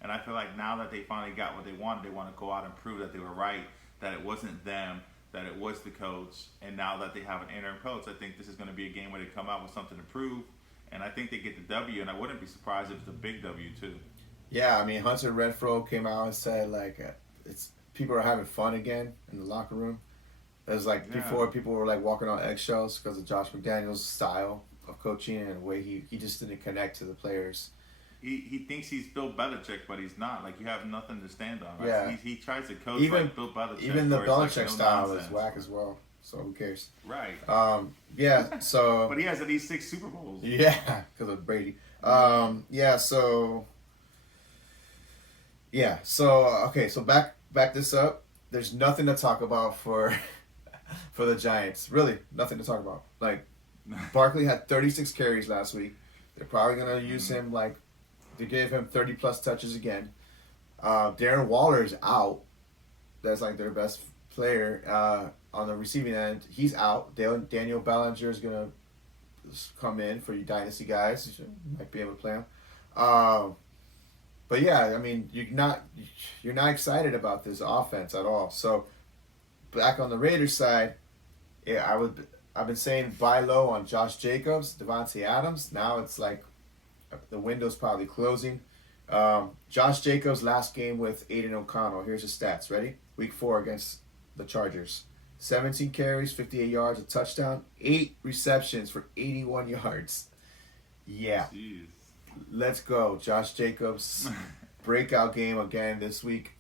And I feel like now that they finally got what they wanted, they want to go out and prove that they were right, that it wasn't them, that it was the coach, and now that they have an interim coach, I think this is going to be a game where they come out with something to prove, and I think they get the W, and I wouldn't be surprised if it's a big W too. Yeah, I mean, Hunter Renfrow came out and said, like, it's people are having fun again in the locker room. It was like before people were like walking on eggshells because of Josh McDaniels' style of coaching and the way he just didn't connect to the players. He thinks he's Bill Belichick, but he's not. Like, you have nothing to stand on. Right? Yeah. He tries to coach like Bill Belichick. Even the Belichick like style nonsense. is whack as well. So who cares? Right. Yeah. So. But he has at least 6 Super Bowls. Yeah, because of Brady. Yeah. So. Yeah. So okay. So back this up. There's nothing to talk about for the Giants. Really, nothing to talk about. Like, Barkley had 36 carries last week. They're probably gonna use him like. They gave him 30-plus touches again. Darren Waller is out. That's like their best player on the receiving end. He's out. Daniel Bellinger is going to come in for you dynasty guys. You might be able to play him. But yeah, I mean, you're not excited about this offense at all. So back on the Raiders side, yeah, I've been saying buy low on Josh Jacobs, Devontae Adams. Now it's like the window's probably closing. Josh Jacobs' last game with Aiden O'Connell. Here's his stats. Ready? Week 4 against the Chargers. 17 carries, 58 yards, a touchdown, 8 receptions for 81 yards. Yeah. Jeez. Let's go. Josh Jacobs, breakout game again this week.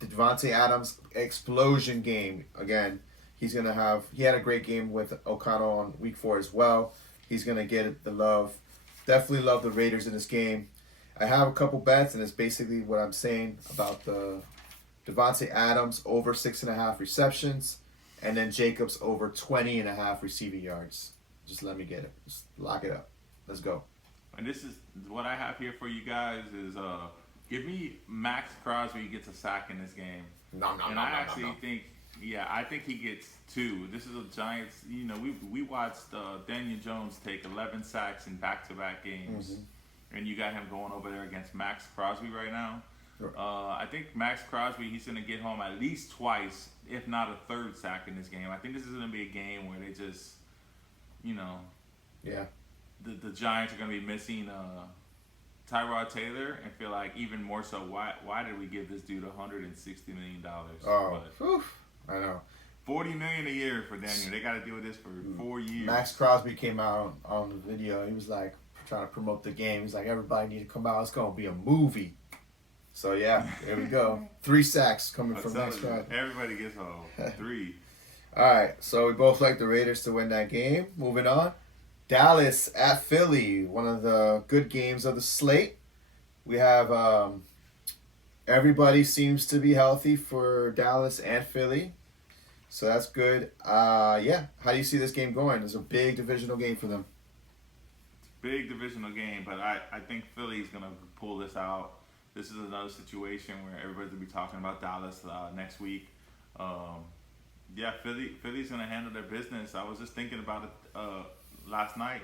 The Devontae Adams explosion game again. He had a great game with O'Connell on week 4 as well. He's going to get the love. Definitely love the Raiders in this game. I have a couple bets, and it's basically what I'm saying about the Devontae Adams over 6.5 receptions, and then Jacobs over 20.5 receiving yards. Just let me get it. Just lock it up. Let's go. And this is what I have here for you guys is give me Max Crosby gets a sack in this game. I think he gets 2. This is a Giants. You know, we watched Daniel Jones take 11 sacks in back-to-back games, and you got him going over there against Max Crosby right now. Sure. I think Max Crosby, he's going to get home at least twice, if not a third sack in this game. I think this is going to be a game where they just, Yeah. the Giants are going to be missing Tyrod Taylor, and feel like even more so, why did we give this dude $160 million? Oh, I know. $40 million a year for Daniel. They got to deal with this for 4 years. Max Crosby came out on the video. He was like trying to promote the game. He's like, everybody need to come out. It's gonna be a movie. So yeah, there we go. 3 sacks coming from Max Crosby. Everybody gets home. 3. All right, so we both like the Raiders to win that game. Moving on, Dallas at Philly, one of the good games of the slate. We have everybody seems to be healthy for Dallas and Philly. So that's good. Yeah. How do you see this game going? It's a big divisional game for them. It's a big divisional game, but I think Philly's going to pull this out. This is another situation where everybody's going to be talking about Dallas next week. Yeah, Philly's going to handle their business. I was just thinking about it last night.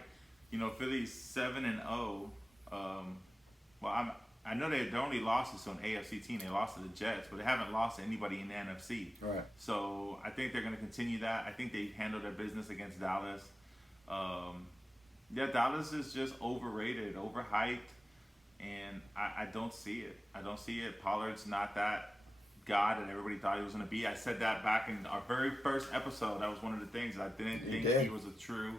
You know, Philly's 7-0. Well, I know their only losses to an AFC team. They lost to the Jets, but they haven't lost to anybody in the NFC. Right. So I think they're going to continue that. I think they handle their business against Dallas. Yeah, Dallas is just overrated, overhyped, and I don't see it. I don't see it. Pollard's not that guy that everybody thought he was going to be. I said that back in our very first episode. That was one of the things. I didn't think he was a true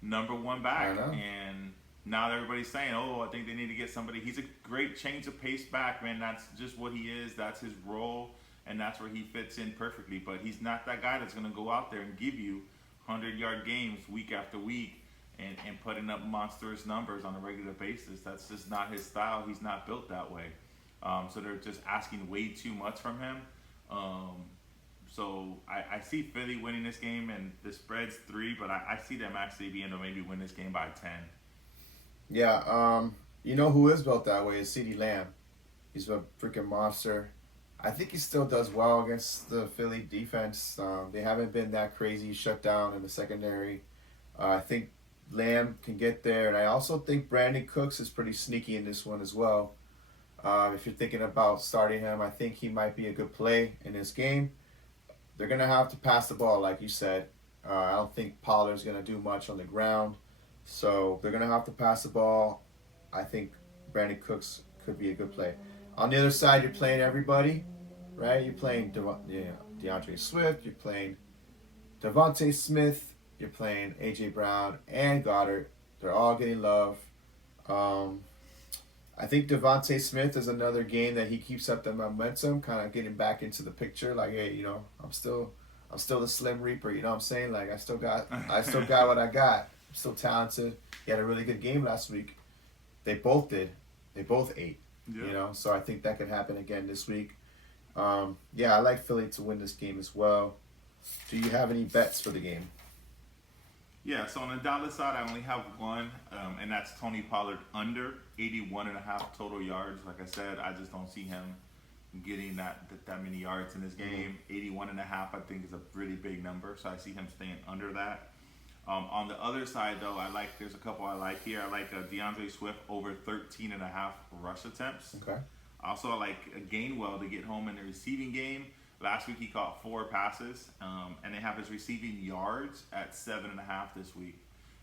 number 1 back. And now everybody's saying, oh, I think they need to get somebody. He's a great change of pace back, man. That's just what he is. That's his role, and that's where he fits in perfectly. But he's not that guy that's going to go out there and give you 100-yard games week after week and putting up monstrous numbers on a regular basis. That's just not his style. He's not built that way. So they're just asking way too much from him. So I see Philly winning this game, and the spread's 3, but I see them actually being able to maybe win this game by 10. Yeah, you know who is built that way is CeeDee Lamb. He's a freaking monster. I think he still does well against the Philly defense. They haven't been that crazy shut down in the secondary. I think Lamb can get there, and I also think Brandon Cooks is pretty sneaky in this one as well. If you're thinking about starting him, I think he might be a good play in this game. They're going to have to pass the ball, like you said. I don't think Pollard's going to do much on the ground. So they're going to have to pass the ball. I think Brandon Cooks could be a good play. On the other side, you're playing everybody, right? You're playing DeAndre Swift. You're playing Devontae Smith. You're playing A.J. Brown and Goddard. They're all getting love. I think Devontae Smith is another game that he keeps up the momentum, kind of getting back into the picture. Like, hey, you know, I'm still the Slim Reaper. You know what I'm saying? Like, I still got what I got. I'm still talented. He had a really good game last week. They both did. They both ate. Yeah. You know, so I think that could happen again this week. Yeah, I like Philly to win this game as well. Do you have any bets for the game? Yeah, so on the Dallas side, I only have one, and that's Tony Pollard under 81.5 total yards. Like I said, I just don't see him getting that many yards in this game. 81.5, I think, is a really big number, so I see him staying under that. On the other side, though, there's a couple I like here. I like DeAndre Swift over 13.5 rush attempts. Okay. Also, I like Gainwell to get home in the receiving game. Last week he caught 4 passes, and they have his receiving yards at 7.5 this week.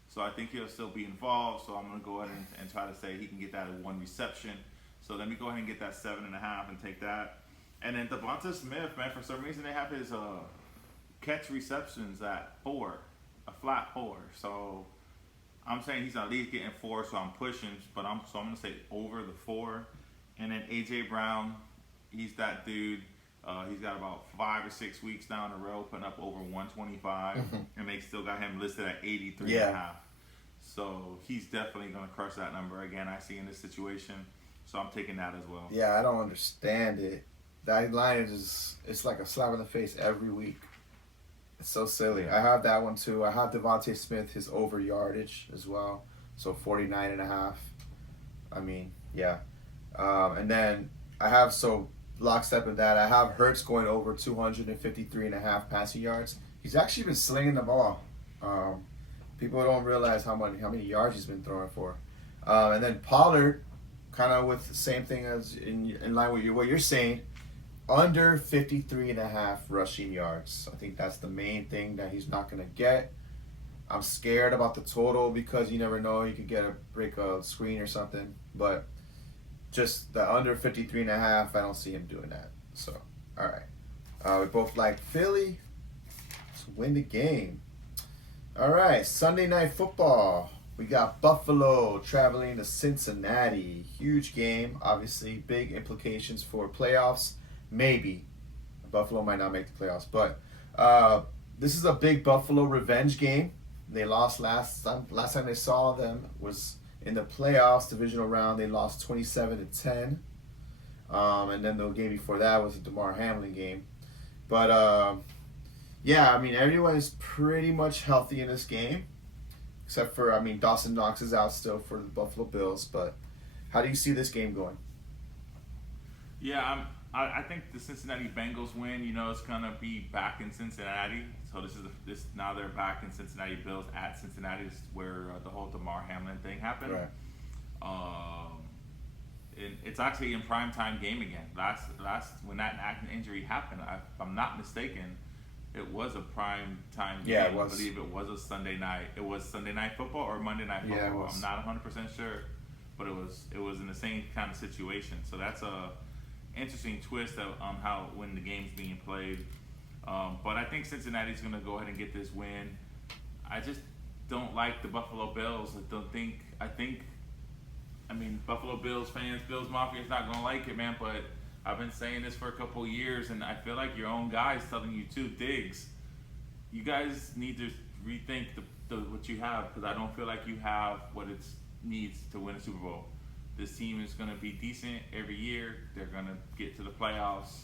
So I think he'll still be involved. So I'm going to go ahead and try to say he can get that at 1 reception. So let me go ahead and get that 7.5 and take that. And then Devonta Smith, man, for some reason they have his catch receptions at 4, a flat 4. So I'm saying he's at least getting 4, so I'm pushing. But I'm going to say over the 4. And then A.J. Brown, he's that dude. He's got about 5 or 6 weeks down the road putting up over 125, and they still got him listed at 83.5. So he's definitely going to crush that number again. I see in this situation, so I'm taking that as well. Yeah, I don't understand it. That line it's like a slap in the face every week. It's so silly. Yeah. I have that one too. I have Devontae Smith, his over yardage as well, so 49.5. I mean, yeah, and then I have lockstep in that. I have Hurts going over 253.5 passing yards. He's actually been slinging the ball. People don't realize how many yards he's been throwing for. And then Pollard, kind of with the same thing as in line with what you're saying, under 53.5 rushing yards. I think that's the main thing that he's not going to get. I'm scared about the total because you never know. You could break a screen or something. But just the under 53.5, I don't see him doing that. So, all right. We both like Philly to win the game. All right, Sunday Night Football. We got Buffalo traveling to Cincinnati. Huge game, obviously. Big implications for playoffs. Maybe. Buffalo might not make the playoffs. But this is a big Buffalo revenge game. They lost last time they saw them was in the playoffs, divisional round. They lost 27-10. And then the game before that was a DeMar Hamlin game. But, yeah, I mean, everyone is pretty much healthy in this game. Except for, I mean, Dawson Knox is out still for the Buffalo Bills. But how do you see this game going? Yeah, I think the Cincinnati Bengals win. You know, it's gonna be back in Cincinnati. So this now they're back in Cincinnati. Bills at Cincinnati. This is where the whole DeMar Hamlin thing happened. Right. It's actually in primetime game again. Last when that injury happened, if I'm not mistaken, it was a prime time game. Yeah, it was. I believe it was a Sunday night. It was Sunday Night Football or Monday Night Football. Yeah, it was. I'm not 100% sure, but it was in the same kind of situation. So that's a interesting twist on how when the game's being played. But I think Cincinnati's going to go ahead and get this win. I just don't like the Buffalo Bills. I mean, Buffalo Bills fans, Bills Mafia is not going to like it, man. But I've been saying this for a couple of years, and I feel like your own guy's telling you too, Diggs. You guys need to rethink what you have, because I don't feel like you have what it needs to win a Super Bowl. This team is going to be decent every year. They're going to get to the playoffs,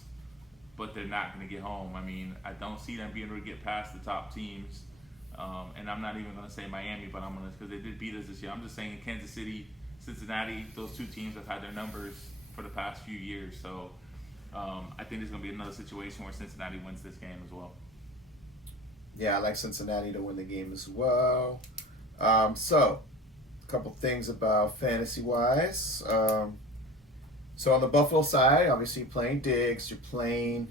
but they're not going to get home. I mean, I don't see them being able to get past the top teams. And I'm not even going to say Miami, but I'm going to, because they did beat us this year. I'm just saying Kansas City, Cincinnati, those two teams have had their numbers for the past few years. So I think there's going to be another situation where Cincinnati wins this game as well. Yeah, I like Cincinnati to win the game as well. So, a couple things about fantasy-wise. So on the Buffalo side, obviously you're playing Diggs, you're playing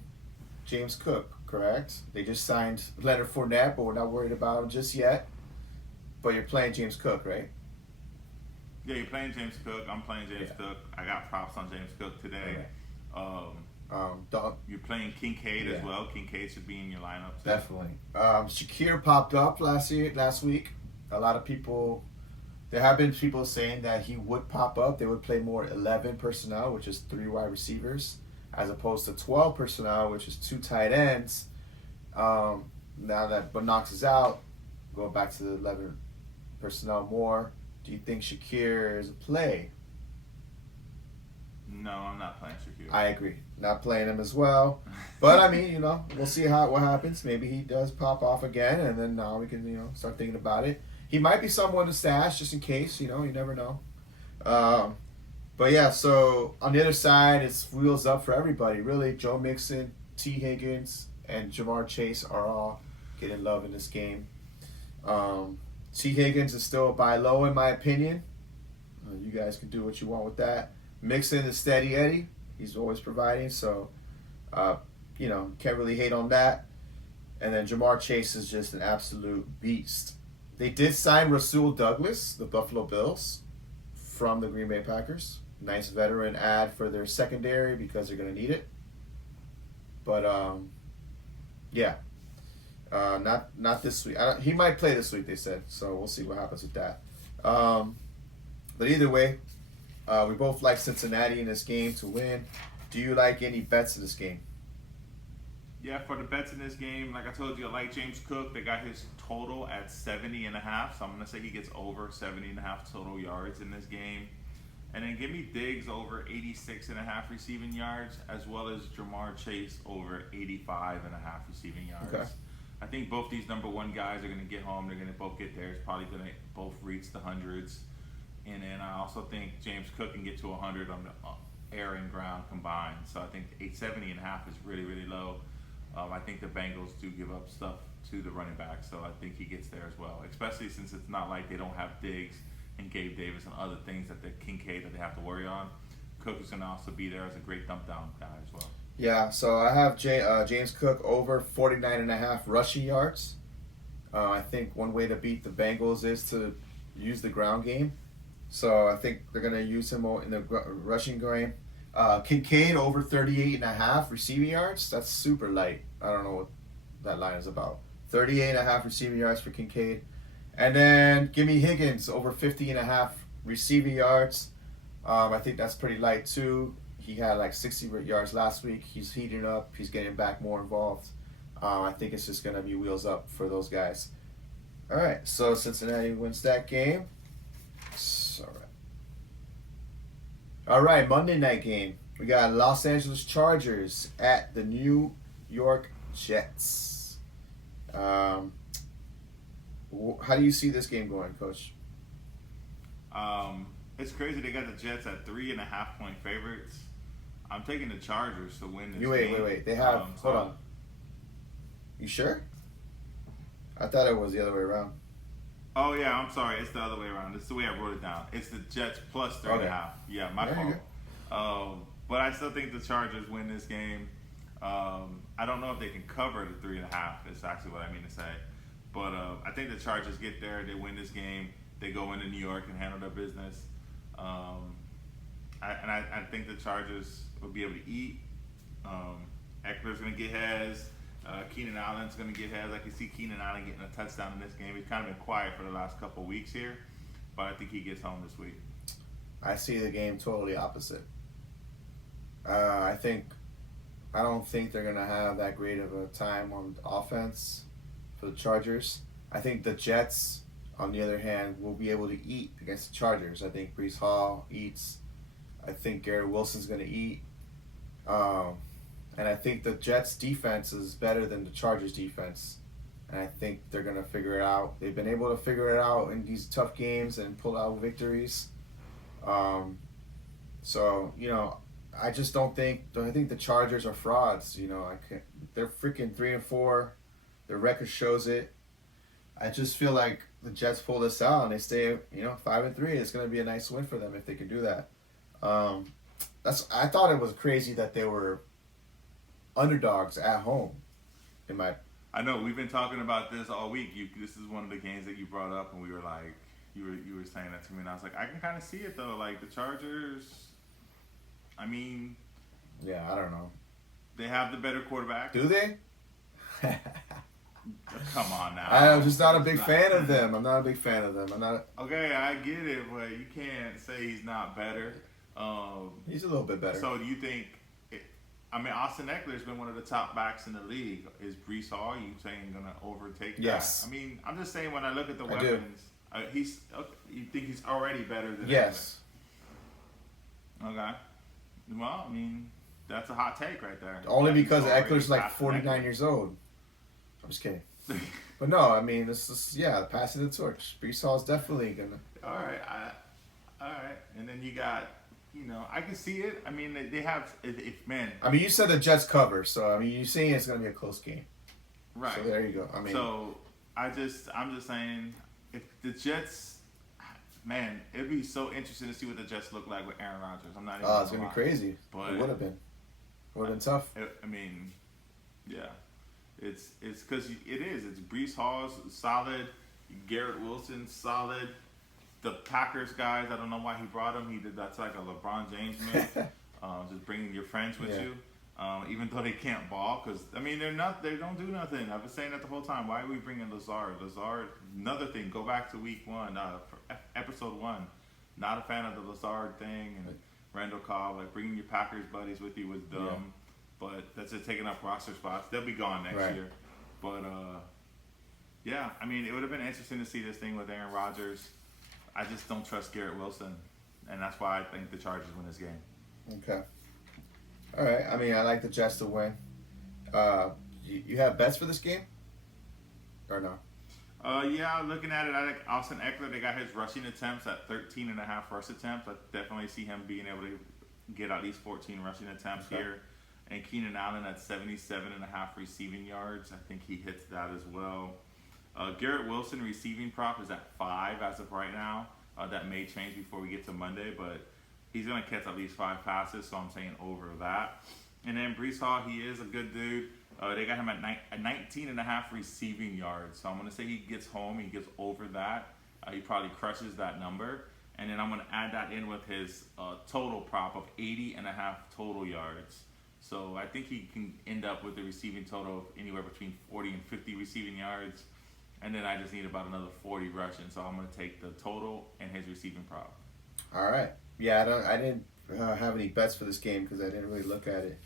James Cook, correct? They just signed Leonard Fournette, but we're not worried about him just yet. But you're playing James Cook, right? Yeah, you're playing James Cook. I'm playing James Cook. I got props on James Cook today. You're playing Kincaid as well. Kincaid should be in your lineup too. Definitely. Shakir popped up last week. A lot of people, there have been people saying that he would pop up. They would play more 11 personnel, which is 3 wide receivers, as opposed to 12 personnel, which is 2 tight ends. Now that Knox is out, go back to the 11 personnel more. Do you think Shakir is a play? No, I'm not playing Shakir. I agree. Not playing him as well. But, I mean, we'll see what happens. Maybe he does pop off again, and then now we can, start thinking about it. He might be someone to stash just in case, you never know. But, yeah, so on the other side, it's wheels up for everybody, really. Joe Mixon, T. Higgins, and Jamar Chase are all getting love in this game. T. Higgins is still a buy low, in my opinion. You guys can do what you want with that. Mixon is steady Eddie. He's always providing, so, can't really hate on that. And then Jamar Chase is just an absolute beast. They did sign Rasul Douglas, the Buffalo Bills, from the Green Bay Packers. Nice veteran add for their secondary because they're going to need it. But, not this week. He might play this week, they said, so we'll see what happens with that. But either way, we both like Cincinnati in this game to win. Do you like any bets in this game? Yeah, for the bets in this game, like I told you, I like James Cook. They got his total at 70.5, so I'm going to say he gets over 70.5 total yards in this game. And then give me Diggs over 86.5 receiving yards, as well as Jamar Chase over 85.5 receiving yards. Okay. I think both these number one guys are going to get home. They're going to both get theirs. Probably going to both reach the hundreds. And then I also think James Cook can get to 100 on the air and ground combined. So I think 70.5 is really, really low. I think the Bengals do give up stuff to the running back, so I think he gets there as well. Especially since it's not like they don't have Diggs and Gabe Davis and other things that the Kincaid that they have to worry on. Cook is going to also be there as a great dump down guy as well. Yeah, so I have James Cook over 49.5 rushing yards. I think one way to beat the Bengals is to use the ground game. So I think they're going to use him in the rushing game. Kincaid over 38.5 receiving yards. That's super light. I don't know what that line is about. 38.5 receiving yards for Kincaid. And then give me Higgins over 50.5 receiving yards. I think that's pretty light too. He had like 60 yards last week. He's heating up. He's getting back more involved. I think it's just going to be wheels up for those guys. All right, so Cincinnati wins that game. All right, Monday night game. We got Los Angeles Chargers at the New York Jets. How do you see this game going, Coach? It's crazy. They got the Jets at 3.5 point favorites. I'm taking the Chargers to win this game. Wait. They have. Hold on. You sure? I thought it was the other way around. Oh yeah, I'm sorry. It's the other way around. It's the way I wrote it down. It's the Jets plus 3.5. Yeah, my fault. But I still think the Chargers win this game. I don't know if they can cover the 3.5. Is actually what I mean to say. But I think the Chargers get there. They win this game. They go into New York and handle their business. I think the Chargers will be able to eat. Eckler's going to get his. Keenan Allen's going to get his. I can see Keenan Allen getting a touchdown in this game. He's kind of been quiet for the last couple of weeks here, but I think he gets home this week. I see the game totally opposite. I don't think they're going to have that great of a time on offense for the Chargers. I think the Jets, on the other hand, will be able to eat against the Chargers. I think Breece Hall eats. I think Garrett Wilson's going to eat. And I think the Jets' defense is better than the Chargers' defense. And I think they're going to figure it out. They've been able to figure it out in these tough games and pull out victories. So, I just don't think – I think the Chargers are frauds. They're freaking 3-4. Their record shows it. I just feel like the Jets pull this out and they stay, 5-3. It's going to be a nice win for them if they can do that. I thought it was crazy that they were underdogs at home. I know we've been talking about this all week. This is one of the games that you brought up, and we were like, you were saying that to me, and I was like, I can kind of see it though. Like the Chargers, I mean, yeah, I don't know. They have the better quarterback. Do they? Come on now. I'm just not a big fan of them. I'm not a big fan of them. Okay, I get it, but you can't say he's not better. He's a little bit better. So do you think? Austin Eckler's been one of the top backs in the league. Is Breece Hall, you saying, going to overtake that? Yes. I'm just saying when I look at the weapons, you think he's already better than yes. Eckler? Okay. Well, that's a hot take right there. Only because Eckler's like 49 years old. I'm just kidding. But no, this is, passing the torch. Breece Hall's definitely going to. All right. All right. And then you got... I can see it. They have, man. You said the Jets cover, so you're saying it's going to be a close game, right? So there you go. So I'm just saying, if the Jets, man, it'd be so interesting to see what the Jets look like with Aaron Rodgers. I'm not even. It's going to be crazy. But it would have been. Tough. Yeah, it's because it is. It's Breece Hall's solid, Garrett Wilson solid. The Packers guys, I don't know why he brought him. That's like a LeBron James move, just bringing your friends with you, even though they can't ball. Because they don't do nothing. I've been saying that the whole time. Why are we bringing Lazard? Another thing. Go back to week 1, episode 1. Not a fan of the Lazard thing and Randall Cobb. Like bringing your Packers buddies with you was dumb, but that's just taking up roster spots. They'll be gone next year. But it would have been interesting to see this thing with Aaron Rodgers. I just don't trust Garrett Wilson, and that's why I think the Chargers win this game. Okay. All right. I like the Jets to win. You have bets for this game? Or no? Looking at it, I like Austin Eckler. They got his rushing attempts at 13.5 rush attempts. I definitely see him being able to get at least 14 rushing attempts here. And Keenan Allen at 77.5 receiving yards. I think he hits that as well. Garrett Wilson receiving prop is at 5 as of right now. That may change before we get to Monday, but he's going to catch at least 5 passes, so I'm saying over that. And then Breece Hall, he is a good dude. They got him at 19 and a half receiving yards. So I'm going to say he gets home. He gets over that. He probably crushes that number. And then I'm going to add that in with his total prop of 80 and a half total yards. So I think he can end up with a receiving total of anywhere between 40 and 50 receiving yards. And then I just need about another 40 rushing. So I'm going to take the total and his receiving prop. All right. Yeah, I didn't have any bets for this game because I didn't really look at it.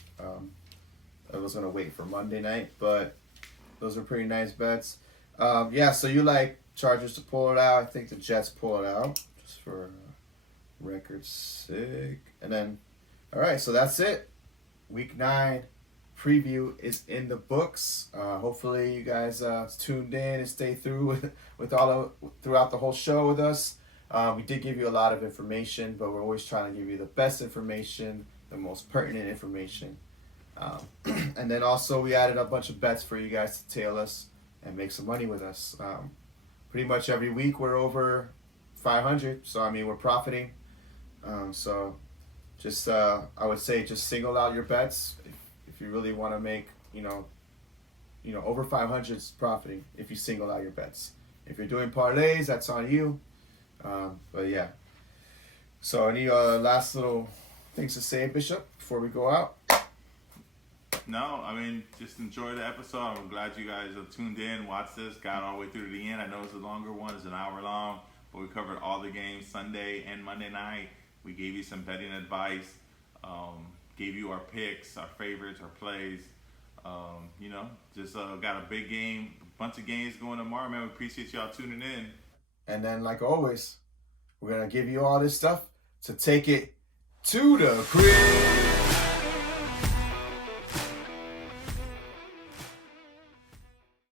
I was going to wait for Monday night, but those are pretty nice bets. Yeah, so you like Chargers to pull it out. I think the Jets pull it out just for record's sake. And then, all right, so that's it. Week 9 preview is in the books. Hopefully you guys tuned in and stay through throughout the whole show with us. We did give you a lot of information, but we're always trying to give you the best information, the most pertinent information. And then also we added a bunch of bets for you guys to tail us and make some money with us. Pretty much every week we're over 500, so I mean we're profiting. So just I would say just single out your bets if you really want to make over 500 is profiting if you single out your bets. If you're doing parlays, that's on you. But yeah. So any last little things to say, Bishop, before we go out? No, I mean, just enjoy the episode. I'm glad you guys have tuned in, watched this, got all the way through to the end. I know it's a longer one. It's an hour long, but we covered all the games Sunday and Monday night. We gave you some betting advice, gave you our picks, our favorites, our plays. Just got a big game, a bunch of games going tomorrow, man. We appreciate y'all tuning in. And then, like always, we're going to give you all this stuff to take it to the crib.